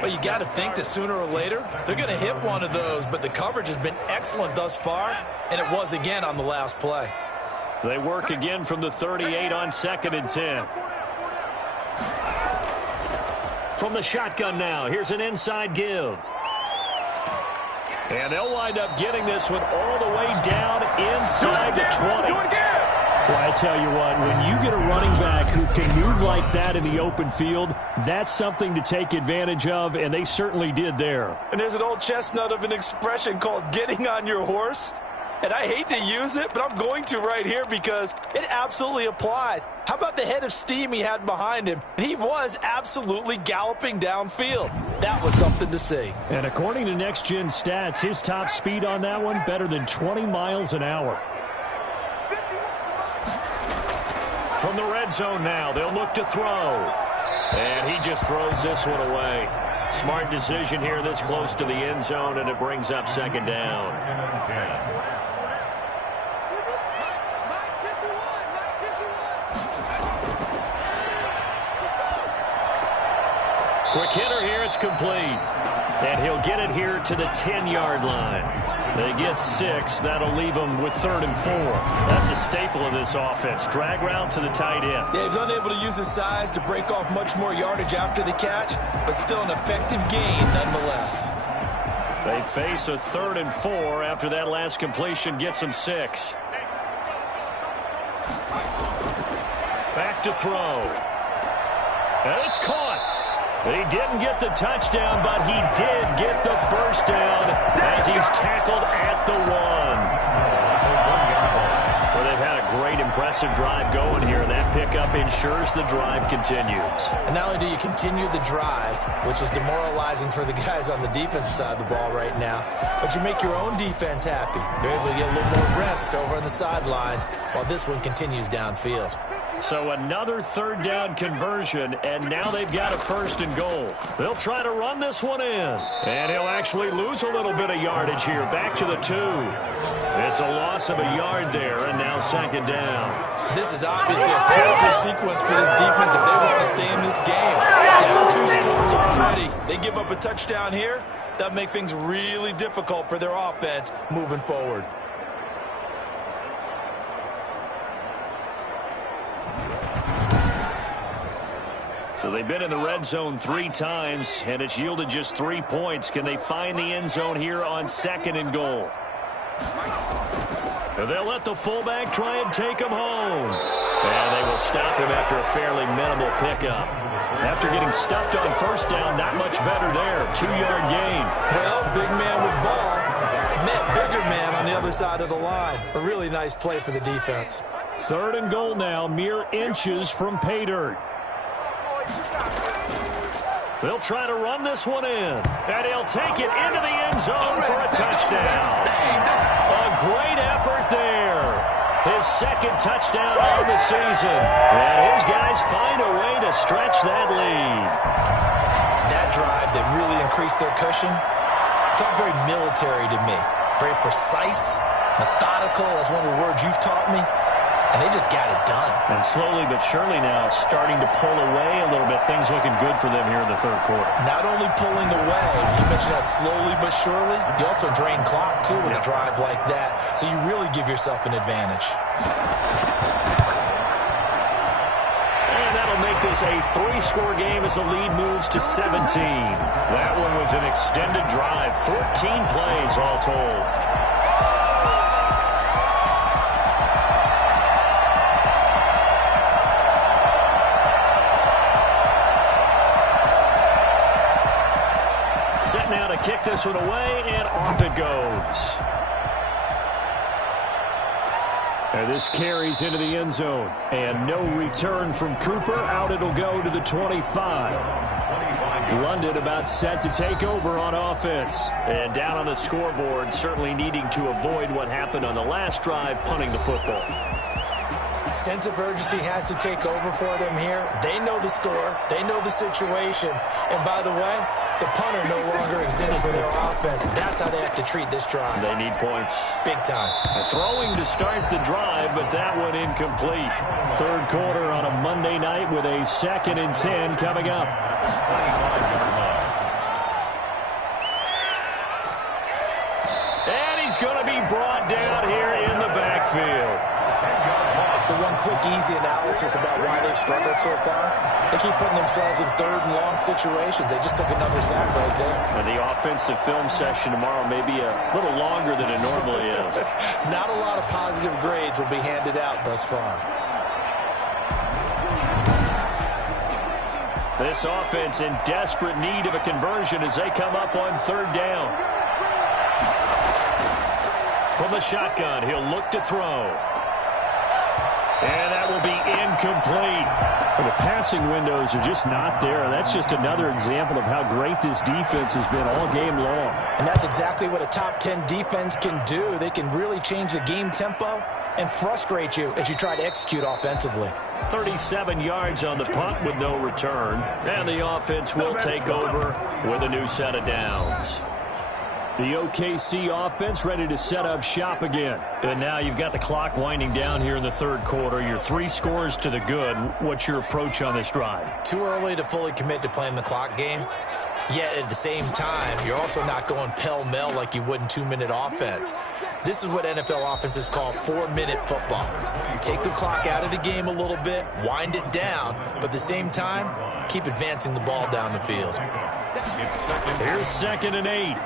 Well, you got to think that sooner or later, they're going to hit one of those, but the coverage has been excellent thus far, and it was again on the last play. They work again from the 38 on 2nd and 10. From the shotgun now, here's an inside give. And they'll wind up getting this one all the way down inside the 20. Well, I tell you what, when you get a running back who can move like that in the open field, that's something to take advantage of, and they certainly did there. And there's an old chestnut of an expression called getting on your horse. And I hate to use it, but I'm going to right here because it absolutely applies. How about the head of steam he had behind him? He was absolutely galloping downfield. That was something to see. And according to Next Gen Stats, his top speed on that one better than 20 miles an hour. From the red zone now, they'll look to throw. And he just throws this one away. Smart decision here this close to the end zone, and it brings up 2nd down. 2nd and 10. Quick hitter here, it's complete. And he'll get it here to the 10-yard line. They get 6. That'll leave them with 3rd and 4. That's a staple of this offense. Drag route to the tight end. Yeah, he was unable to use his size to break off much more yardage after the catch, but still an effective gain nonetheless. They face a 3rd and 4 after that last completion gets them 6. Back to throw. And it's caught. He didn't get the touchdown, but he did get the 1st down as he's tackled at the 1. Well, they've had a great, impressive drive going here, and that pickup ensures the drive continues. And not only do you continue the drive, which is demoralizing for the guys on the defense side of the ball right now, but you make your own defense happy. They're able to get a little more rest over on the sidelines while this one continues downfield. So another third down conversion, and now they've got a 1st and goal. They'll try to run this one in, and he'll actually lose a little bit of yardage here, back to the 2. It's a loss of a yard there, and now 2nd down. This is obviously a critical sequence for this defense if they want to stay in this game. Down 2 scores already. They give up a touchdown here. That make things really difficult for their offense moving forward. So they've been in the red zone 3 times, and it's yielded just 3 points. Can they find the end zone here on 2nd and goal? They'll let the fullback try and take him home. And they will stop him after a fairly minimal pickup. After getting stuffed on 1st down, not much better there. 2-yard gain. Well, big man with ball met bigger man on the other side of the line. A really nice play for the defense. 3rd and goal now, mere inches from pay dirt. They'll try to run this one in, and he'll take it into the end zone for a touchdown. A great effort there. His 2nd touchdown on the season. And his guys find a way to stretch that lead. That drive that really increased their cushion felt very military to me. Very precise, methodical. That's one of the words you've taught me. And they just got it done. And slowly but surely now starting to pull away a little bit. Things looking good for them here in the 3rd quarter. Not only pulling away, you mentioned that slowly but surely, you also drain clock, too, with a drive like that. So you really give yourself an advantage. And that'll make this a 3-score game as the lead moves to 17. That one was an extended drive. 14 plays all told. Now to kick this one away, and off it goes. And this carries into the end zone, and no return from Cooper. Out it'll go to the 25. London about set to take over on offense. And down on the scoreboard, certainly needing to avoid what happened on the last drive, punting the football. Sense of urgency has to take over for them here. They know the score. They know the situation. And by the way, the punter no longer exists for their offense. That's how they have to treat this drive. They need points. Big time. Throwing to start the drive, but that one incomplete. 3rd quarter on a Monday night with a 2nd and 10 coming up. And he's going to be brought down here in the backfield. So one quick, easy analysis about why they've struggled so far. They keep putting themselves in 3rd and long situations. They just took another sack right there. And the offensive film session tomorrow may be a little longer than it normally is. Not a lot of positive grades will be handed out thus far. This offense in desperate need of a conversion as they come up on 3rd down. From the shotgun, he'll look to throw. And that will be incomplete. The passing windows are just not there. That's just another example of how great this defense has been all game long. And that's exactly what a top 10 defense can do. They can really change the game tempo and frustrate you as you try to execute offensively. 37 yards on the punt with no return. And the offense will take over with a new set of downs. The OKC offense ready to set up shop again. And now you've got the clock winding down here in the 3rd quarter. Your 3 scores to the good. What's your approach on this drive? Too early to fully commit to playing the clock game. Yet at the same time, you're also not going pell-mell like you would in 2-minute offense. This is what NFL offenses call 4-minute football. Take the clock out of the game a little bit, wind it down, but at the same time, keep advancing the ball down the field. Here's 2nd and 8.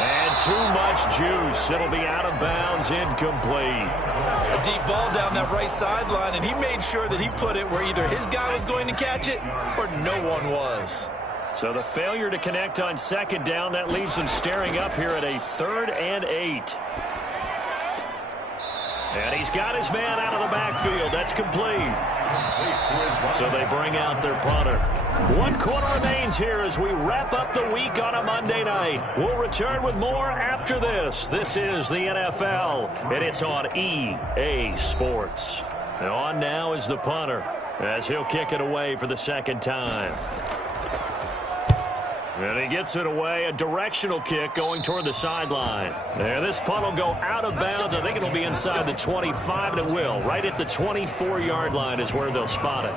And too much juice. It'll be out of bounds, incomplete. A deep ball down that right sideline, and he made sure that he put it where either his guy was going to catch it or no one was. So the failure to connect on second down, that leaves them staring up here at a 3rd and 8. And he's got his man out of the backfield. That's complete. So they bring out their punter. 1 quarter remains here as we wrap up the week on a Monday night. We'll return with more after this. This is the NFL, and it's on EA Sports. And on now is the punter as he'll kick it away for the second time. And he gets it away, a directional kick going toward the sideline. And this punt will go out of bounds. I think it'll be inside the 25, and it will. Right at the 24-yard line is where they'll spot it.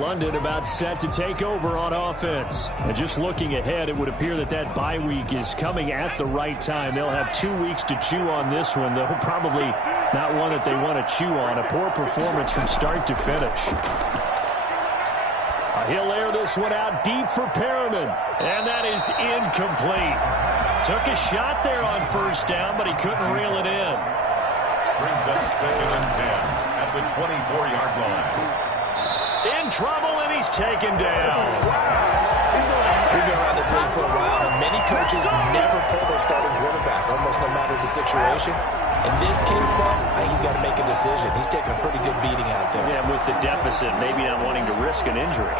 London about set to take over on offense. And just looking ahead, it would appear that bye week is coming at the right time. They'll have 2 weeks to chew on this one, though probably not one that they want to chew on. A poor performance from start to finish. He'll air this one out deep for Perriman. And that is incomplete. Took a shot there on first down, but he couldn't reel it in. Brings up 2nd and 10 at the 24-yard line. In trouble, and he's taken down. We've been around this league for a while, and many coaches never pull their starting quarterback, almost no matter the situation. In this case, though, I think he's got to make a decision. He's taking a pretty good beating out there. Yeah, with the deficit, maybe not wanting to risk an injury.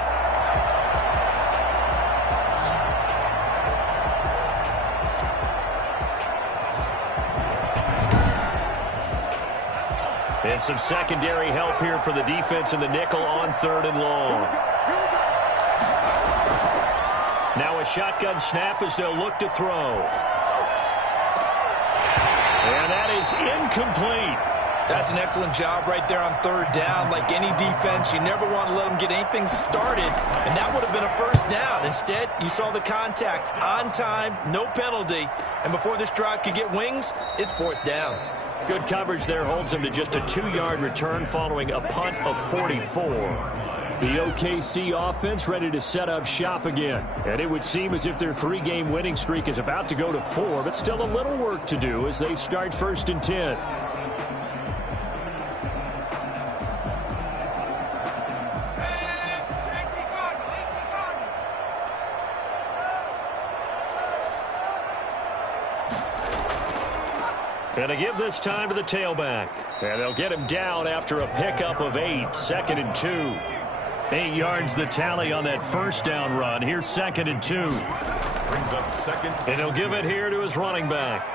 And some secondary help here for the defense in the nickel on 3rd and long. Now a shotgun snap as they'll look to throw. And that is incomplete. That's an excellent job right there on 3rd down. Like any defense, you never want to let them get anything started, and that would have been a first down. Instead, you saw the contact on time, no penalty, and before this drive could get wings, it's 4th down. Good coverage there holds him to just a 2-yard return following a punt of 44. The OKC offense ready to set up shop again. And it would seem as if their 3-game winning streak is about to go to 4, but still a little work to do as they start 1st and 10. And to give this time to the tailback. And they'll get him down after a pickup of 8. 2nd and 2. 8 yards the tally on that first down run. Here's 2nd and 2. Brings up 2nd. And he'll give it here to his running back.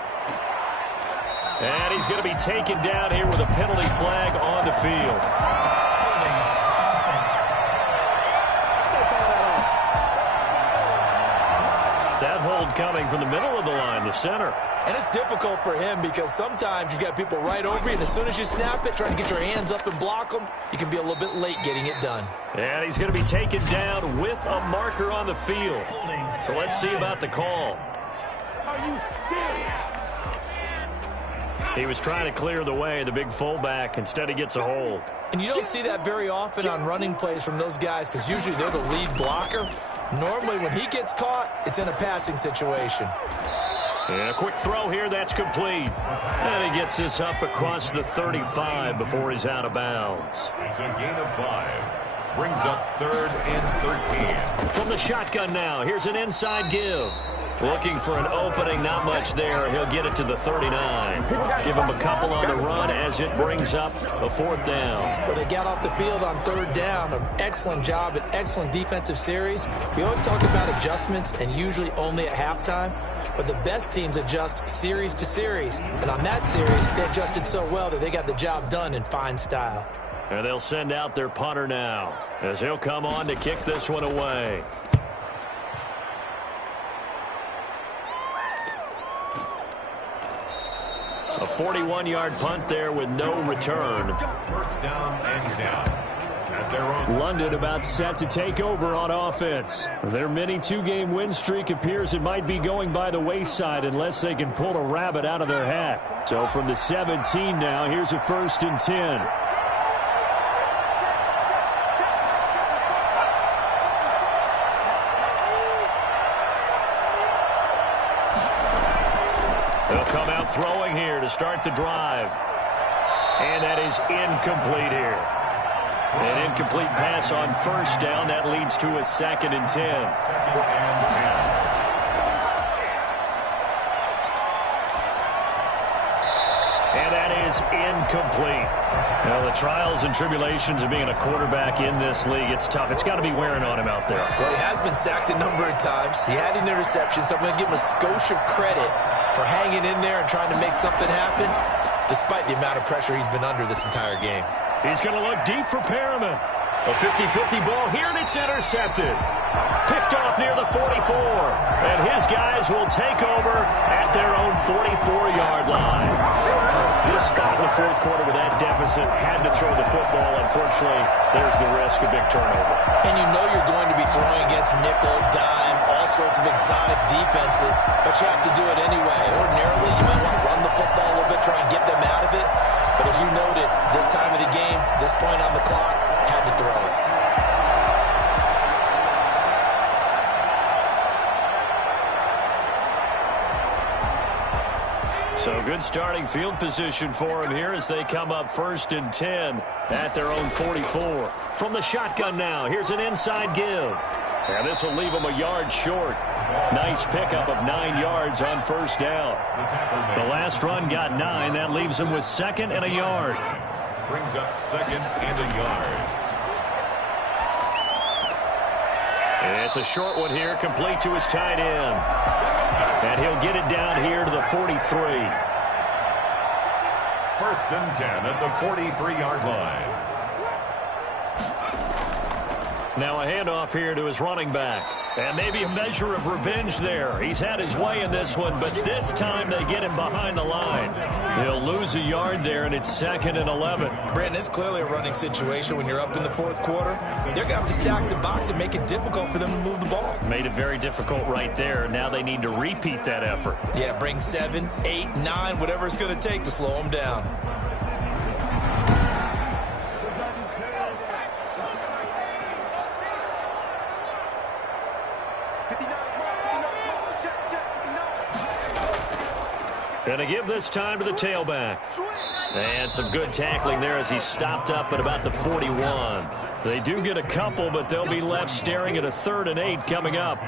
And he's going to be taken down here with a penalty flag on the field. That hold coming from the middle of the line, the center. And it's difficult for him because sometimes you've got people right over you, and as soon as you snap it, trying to get your hands up and block them, you can be a little bit late getting it done. And he's going to be taken down with a marker on the field. So let's see about the call. Are you serious? He was trying to clear the way, the big fullback. Instead, he gets a hold. And you don't see that very often on running plays from those guys because usually they're the lead blocker. Normally, when he gets caught, it's in a passing situation. And a quick throw here, that's complete. And he gets this up across the 35 before he's out of bounds. It's a gain of 5. Brings up 3rd and 13. From the shotgun now, here's an inside give. Looking for an opening, not much there. He'll get it to the 39. Give him a couple on the run as it brings up a 4th down. Well, they got off the field on 3rd down. An excellent job, an excellent defensive series. We always talk about adjustments and usually only at halftime. But the best teams adjust series to series. And on that series, they adjusted so well that they got the job done in fine style. And they'll send out their punter now as he'll come on to kick this one away. A 41-yard punt there with no return. First down and you're down. At their own. London about set to take over on offense. Their mini 2-game win streak appears it might be going by the wayside unless they can pull a rabbit out of their hat. So from the 17 now, here's a 1st and 10. They'll come out throwing here to start the drive. And that is incomplete here. An incomplete pass on first down. That leads to a 2nd and 10. 2nd and 10. And that is incomplete. Well, the trials and tribulations of being a quarterback in this league, it's tough. It's got to be wearing on him out there. Well, he has been sacked a number of times. He had an interception, so I'm going to give him a skosh of credit for hanging in there and trying to make something happen, despite the amount of pressure he's been under this entire game. He's going to look deep for Perriman. A 50-50 ball here, and it's intercepted. Picked off near the 44. And his guys will take over at their own 44-yard line. This start in the fourth quarter with that deficit, had to throw the football. Unfortunately, there's the risk of big turnover. And you know you're going to be throwing against nickel, dime, all sorts of exotic defenses, but you have to do it anyway. Ordinarily, you might want to run the football a little bit, try and get them out of it. But as you noted, this time of the game, this point on the clock, had to throw it. So good starting field position for him here as they come up 1st and 10 at their own 44. From the shotgun now, here's an inside give. And this will leave him a yard short. Nice pickup of 9 yards on first down. The last run got 9. That leaves him with 2nd and a yard. Brings up 2nd and a yard. It's a short one here, complete to his tight end. And he'll get it down here to the 43. 1st and 10 at the 43-yard line. Now a handoff here to his running back. And maybe a measure of revenge there. He's had his way in this one, but this time they get him behind the line. He'll lose a yard there, and it's 2nd and 11. Brandon, it's clearly a running situation when you're up in the fourth quarter. They're going to have to stack the box and make it difficult for them to move the ball. Made it very difficult right there. Now they need to repeat that effort. Yeah, bring 7, 8, 9, whatever it's going to take to slow them down. Gonna give this time to the tailback. And some good tackling there as he stopped up at about the 41. They do get a couple, but they'll be left staring at a 3rd and 8 coming up.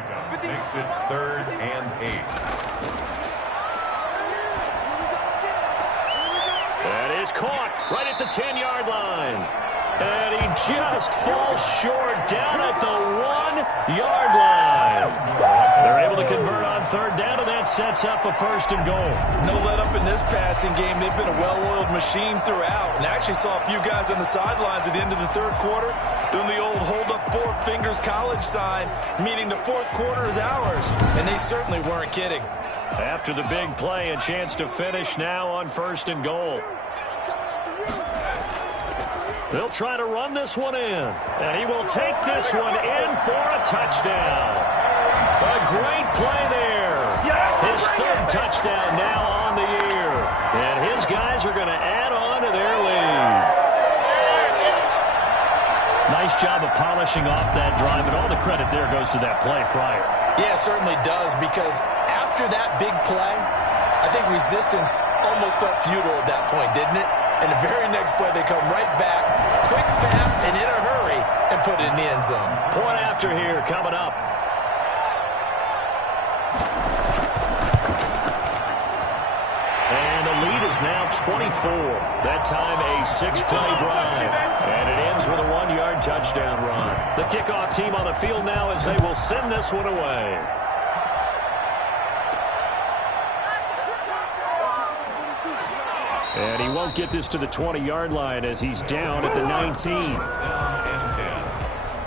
Makes it 3rd and 8. That is caught right at the 10-yard line. And he just falls short down at the 1-yard line. They're able to convert on 3rd down, and that sets up a 1st and goal. No let up in this passing game. They've been a well-oiled machine throughout. And I actually saw a few guys on the sidelines at the end of the 3rd quarter doing the old hold up 4 fingers college sign, meaning the 4th quarter is ours. And they certainly weren't kidding. After the big play, a chance to finish now on 1st and goal. They'll try to run this one in. And he will take this one in for a touchdown. A great play there. His 3rd touchdown now on the year. And his guys are going to add on to their lead. Nice job of polishing off that drive, and all the credit there goes to that play prior. Yeah, it certainly does, because after that big play, I think resistance almost felt futile at that point, didn't it? And the very next play, they come right back, quick, fast, and in a hurry, and put it in the end zone. Point after here coming up. And the lead is now 24. That time a 6-play drive. And it ends with a 1-yard touchdown run. The kickoff team on the field now as they will send this one away. And he won't get this to the 20-yard line as he's down at the 19. 2nd and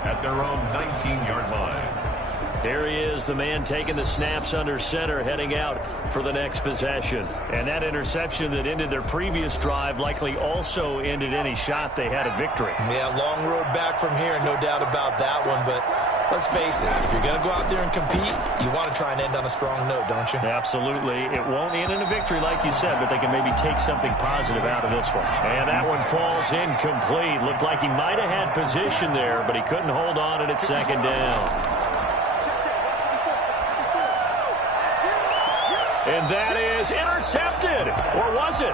10 at their own 19-yard line. Here he is, the man taking the snaps under center, heading out for the next possession. And that interception that ended their previous drive likely also ended any shot they had at victory. Yeah, long road back from here, no doubt about that one. But let's face it, if you're going to go out there and compete, you want to try and end on a strong note, don't you? Absolutely. It won't end in a victory, like you said, but they can maybe take something positive out of this one. And that one falls incomplete. Looked like he might have had position there, but he couldn't hold on it at 2nd down. And that is intercepted. Or was it?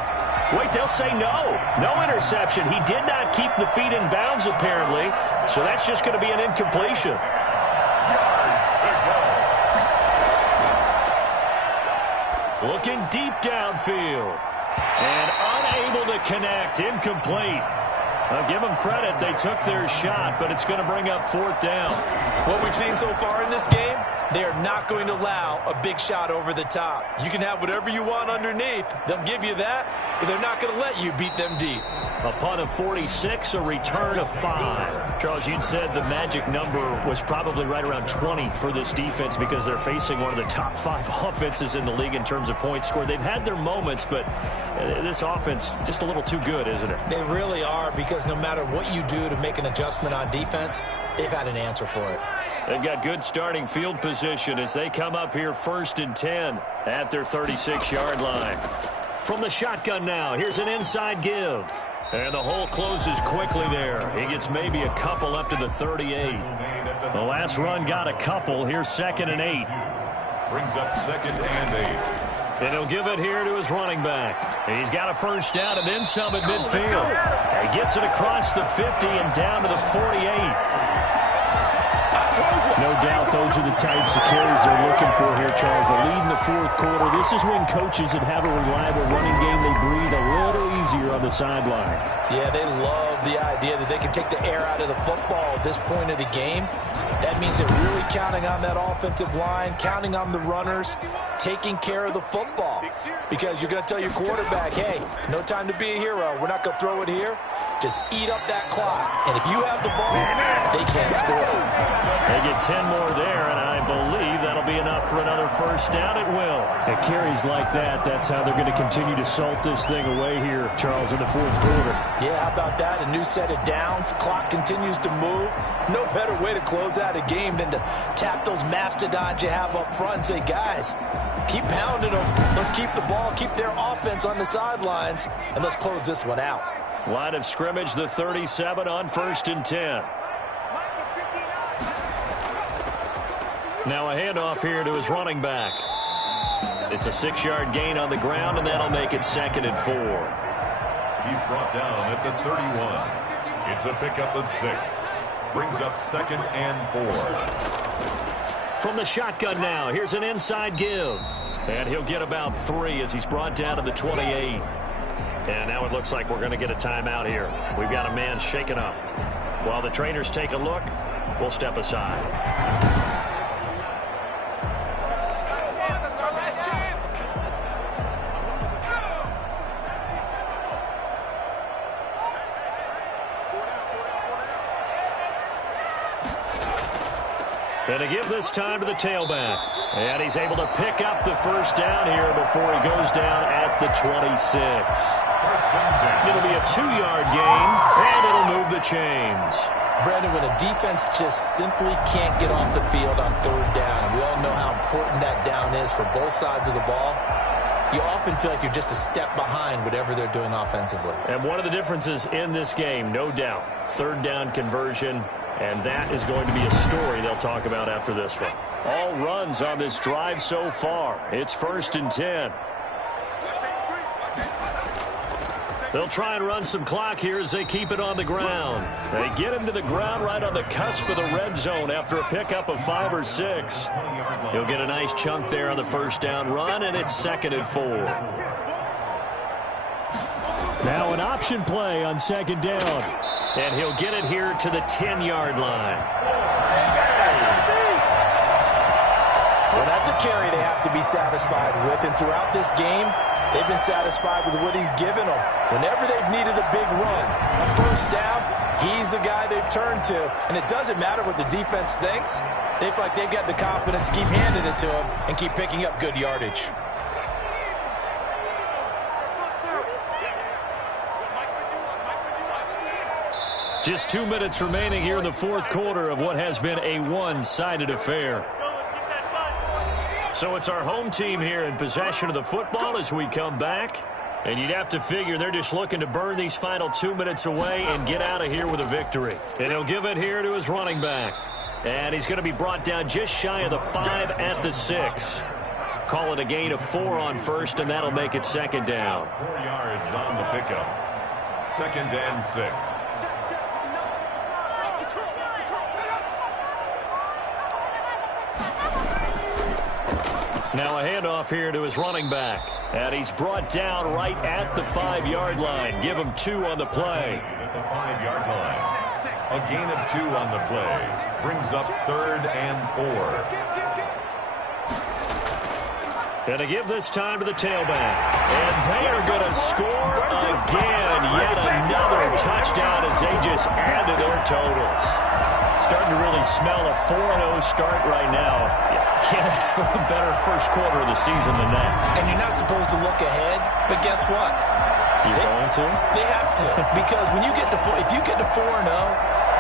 Wait, they'll say no. No interception. He did not keep the feet in bounds, apparently. So that's just going to be an incompletion. Yards to go. Looking deep downfield. And unable to connect. Incomplete. I'll give them credit. They took their shot, but it's going to bring up 4th down. What we've seen so far in this game, they are not going to allow a big shot over the top. You can have whatever you want underneath. They'll give you that, but they're not going to let you beat them deep. A punt of 46, a return of 5. Charles, you'd said the magic number was probably right around 20 for this defense because they're facing one of the top 5 offenses in the league in terms of points scored. They've had their moments, but this offense just a little too good, isn't it? They really are, because no matter what you do to make an adjustment on defense, they've had an answer for it. They've got good starting field position as they come up here 1st and 10 at their 36-yard line. From the shotgun now, here's an inside give. And the hole closes quickly there. He gets maybe a couple up to the 38. The last run got a couple. Here's 2nd and 8. Brings up 2nd and 8. And he'll give it here to his running back. He's got a first down and then some at midfield. He gets it across the 50 and down to the 48. No doubt those are the types of carries they're looking for here, Charles. The lead in the 4th quarter. This is when coaches that have a reliable running game, they breathe a little easier on the sideline. Yeah, they love the idea that they can take the air out of the football at this point of the game. That means they're really counting on that offensive line, counting on the runners, taking care of the football. Because you're going to tell your quarterback, hey, no time to be a hero. We're not going to throw it here. Just eat up that clock. And if you have the ball, they can't score. They get 10 more there, and I believe that'll be enough for another first down. It will. At carries like that, that's how they're going to continue to salt this thing away here, Charles, in the 4th quarter. Yeah, how about that? A new set of downs. Clock continues to move. No better way to close out a game than to tap those mastodons you have up front and say, guys, keep pounding them. Let's keep the ball, keep their offense on the sidelines, and let's close this one out. Line of scrimmage, the 37 on 1st and 10. Now a handoff here to his running back. It's a 6-yard gain on the ground, and that'll make it 2nd and 4. He's brought down at the 31. It's a pickup of 6. Brings up 2nd and 4. From the shotgun now, here's an inside give. And he'll get about 3 as he's brought down to the 28. And now it looks like we're going to get a timeout here. We've got a man shaken up. While the trainers take a look, we'll step aside. And to give this time to the tailback. And he's able to pick up the first down here before he goes down at the 26. It'll be a 2-yard gain, and it'll move the chains. Brandon, when a defense just simply can't get off the field on 3rd down, and we all know how important that down is for both sides of the ball, you often feel like you're just a step behind whatever they're doing offensively. And one of the differences in this game, no doubt, 3rd down conversion, and that is going to be a story they'll talk about after this one. All runs on this drive so far. It's 1st and 10. They'll try and run some clock here as they keep it on the ground. They get him to the ground right on the cusp of the red zone after a pickup of 5 or 6. He'll get a nice chunk there on the first down run, and it's 2nd and 4. Now an option play on 2nd down. And he'll get it here to the 10-yard line. Well, that's a carry they have to be satisfied with. And throughout this game, they've been satisfied with what he's given them. Whenever they've needed a big run, a first down, he's the guy they've turned to. And it doesn't matter what the defense thinks. They feel like they've got the confidence to keep handing it to him and keep picking up good yardage. Just 2 minutes remaining here in the 4th quarter of what has been a one-sided affair. So it's our home team here in possession of the football as we come back. And you'd have to figure they're just looking to burn these final 2 minutes away and get out of here with a victory. And he'll give it here to his running back. And he's going to be brought down just shy of the 5 at the 6. Call it a gain of 4 on first, and that'll make it second down. 4 yards on the pickup. Second and 6. Now a handoff here to his running back. And he's brought down right at the 5-yard line. Give him 2 on the play. At the 5-yard line. A gain of 2 on the play. Brings up 3rd and 4. And to give this time to the tailback. And they are going to score again. Yet another touchdown as they just add to their totals. Starting to really smell a 4-0 start right now. Can't ask for a better first quarter of the season than that. And you're not supposed to look ahead, but guess what? You're going to? They have to. Because when you get to if you get to 4-0,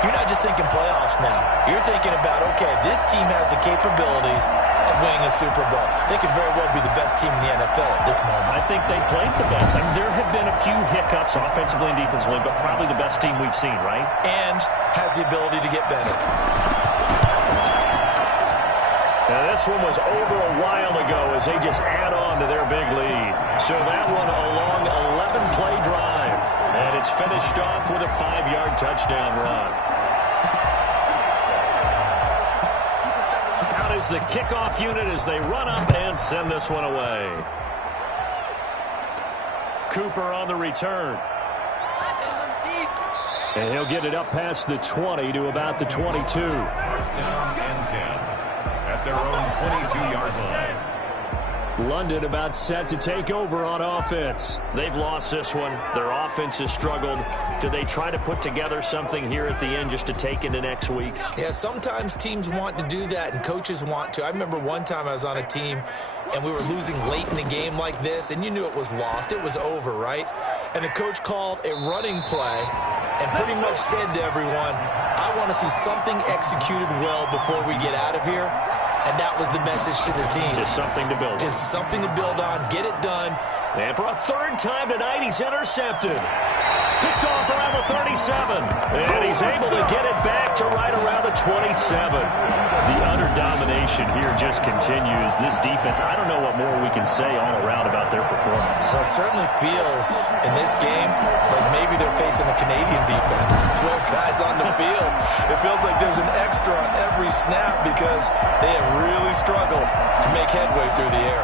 you're not just thinking playoffs now. You're thinking about, okay, this team has the capabilities of winning a Super Bowl. They could very well be the best team in the NFL at this moment. I think they played the best. I mean, there have been a few hiccups offensively and defensively, but probably the best team we've seen, right? And has the ability to get better. Now, this one was over a while ago as they just add on to their big lead. So that one a long 11-play drive. And it's finished off with a 5-yard touchdown run. Out is the kickoff unit as they run up and send this one away. Cooper on the return. And he'll get it up past the 20 to about the 22. First down and 10. At their own 22-yard line. London about set to take over on offense. They've lost this one. Their offense has struggled. Do they try to put together something here at the end just to take into next week? Yeah, sometimes teams want to do that and coaches want to. I remember one time I was on a team and we were losing late in the game like this, and you knew it was lost. It was over, right? And the coach called a running play and pretty much said to everyone, I want to see something executed well before we get out of here. And that was the message to the team. Just something to build on. Just something to build on. Get it done. And for a 3rd time tonight, he's intercepted. Picked off around the 37. And he's able to get it back to right around the 27. The utter domination here just continues. This defense, I don't know what more we can say all around about their performance. Well, it certainly feels in this game like maybe they're facing a Canadian defense. 12 guys on the field. It feels like there's an extra on every snap because they have really struggled to make headway through the air.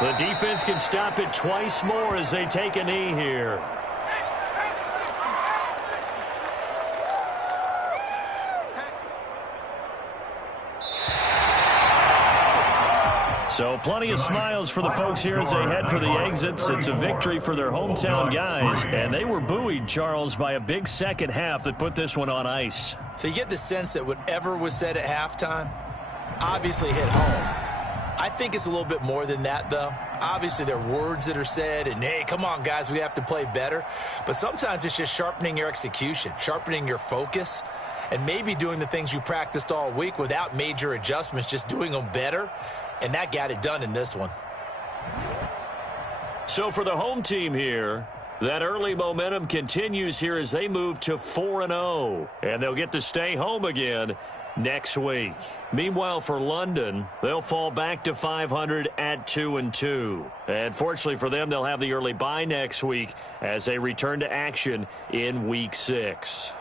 The defense can stop it twice more as they take a knee here. So plenty of smiles for the folks here as they head for the exits. It's a victory for their hometown guys. And they were buoyed, Charles, by a big second half that put this one on ice. So you get the sense that whatever was said at halftime obviously hit home. I think it's a little bit more than that, though. Obviously, there are words that are said, and, hey, come on, guys, we have to play better. But sometimes it's just sharpening your execution, sharpening your focus, and maybe doing the things you practiced all week without major adjustments, just doing them better. And that got it done in this one. So for the home team here, that early momentum continues here as they move to 4-0. And they'll get to stay home again next week. Meanwhile, for London, they'll fall back to 500 at 2-2. And fortunately for them, they'll have the early bye next week as they return to action in Week 6.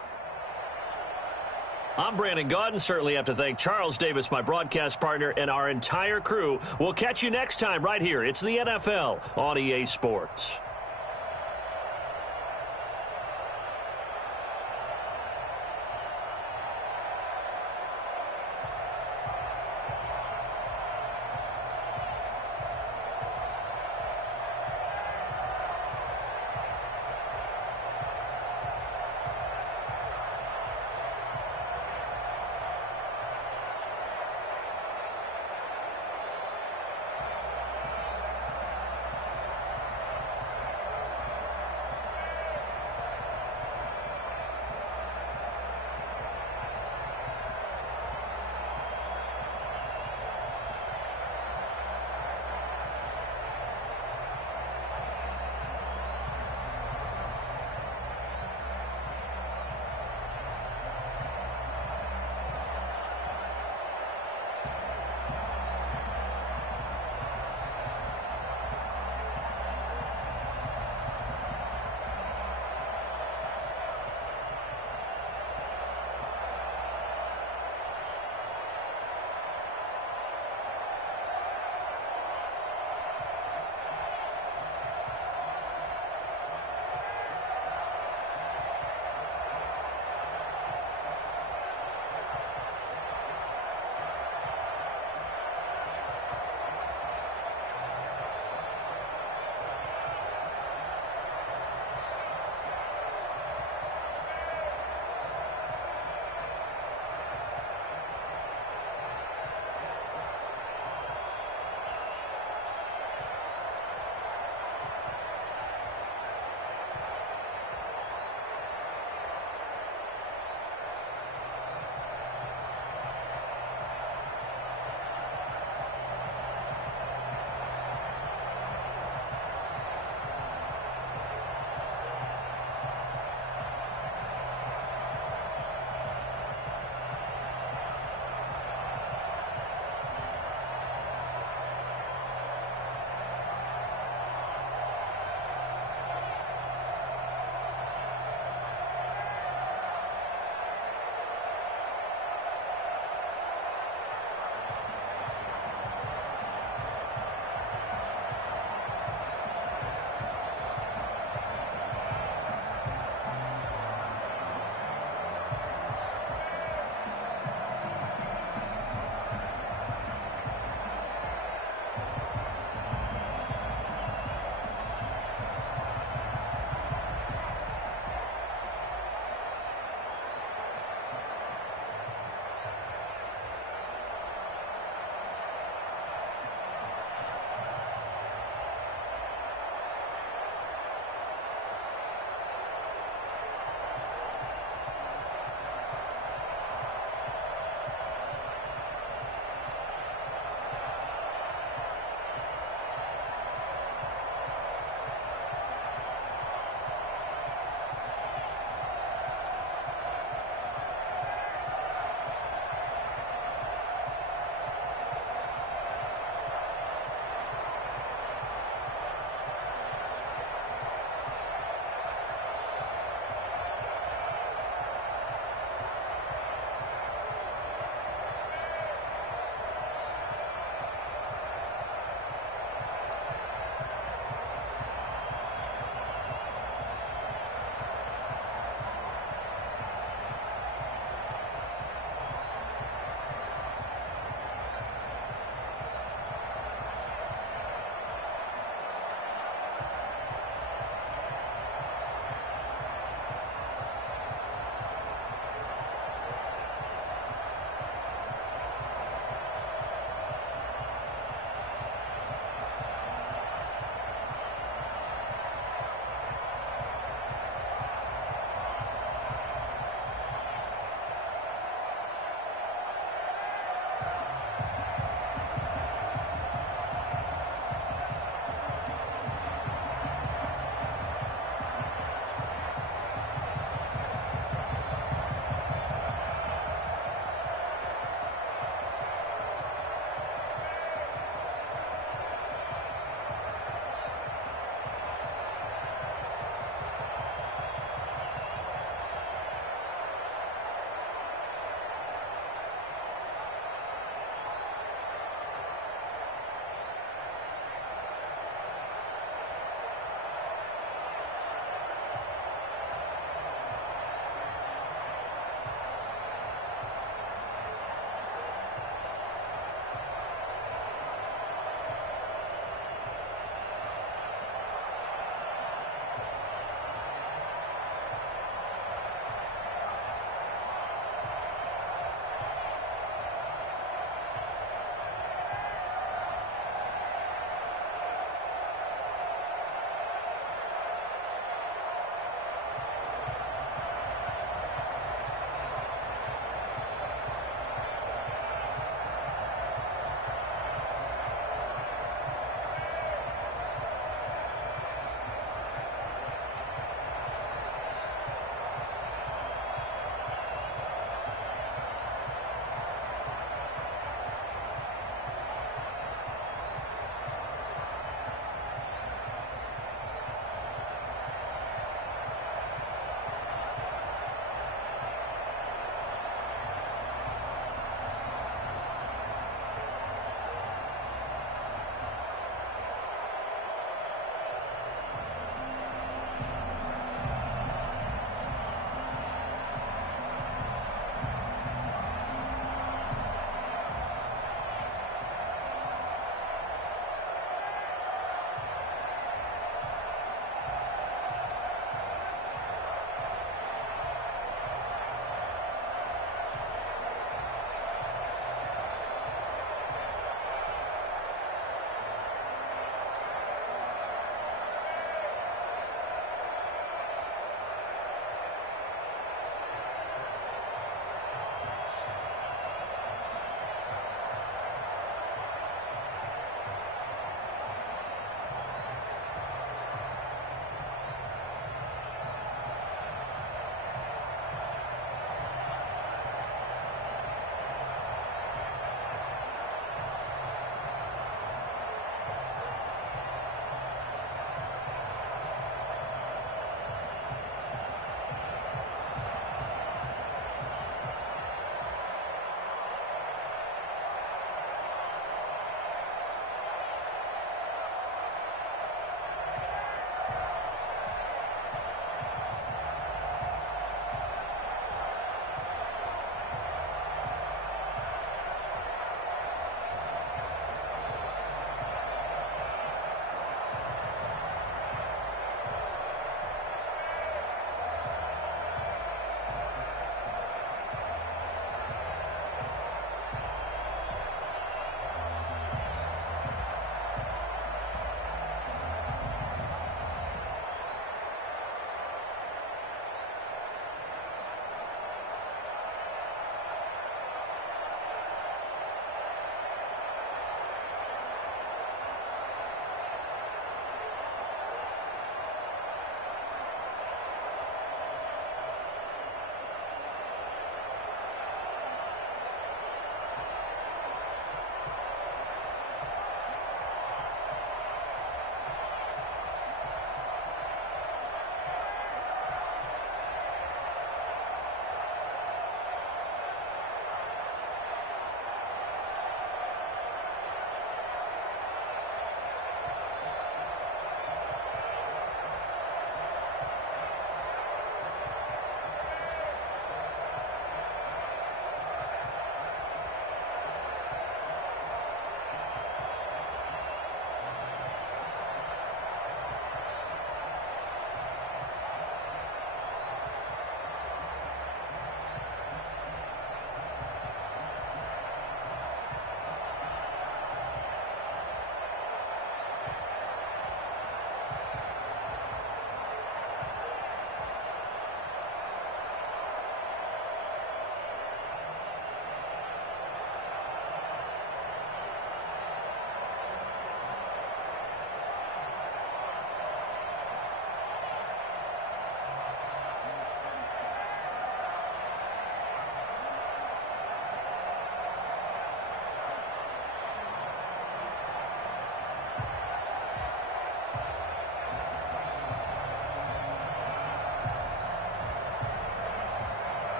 I'm Brandon Gaudin. Certainly have to thank Charles Davis, my broadcast partner, and our entire crew. We'll catch you next time right here. It's the NFL on EA Sports.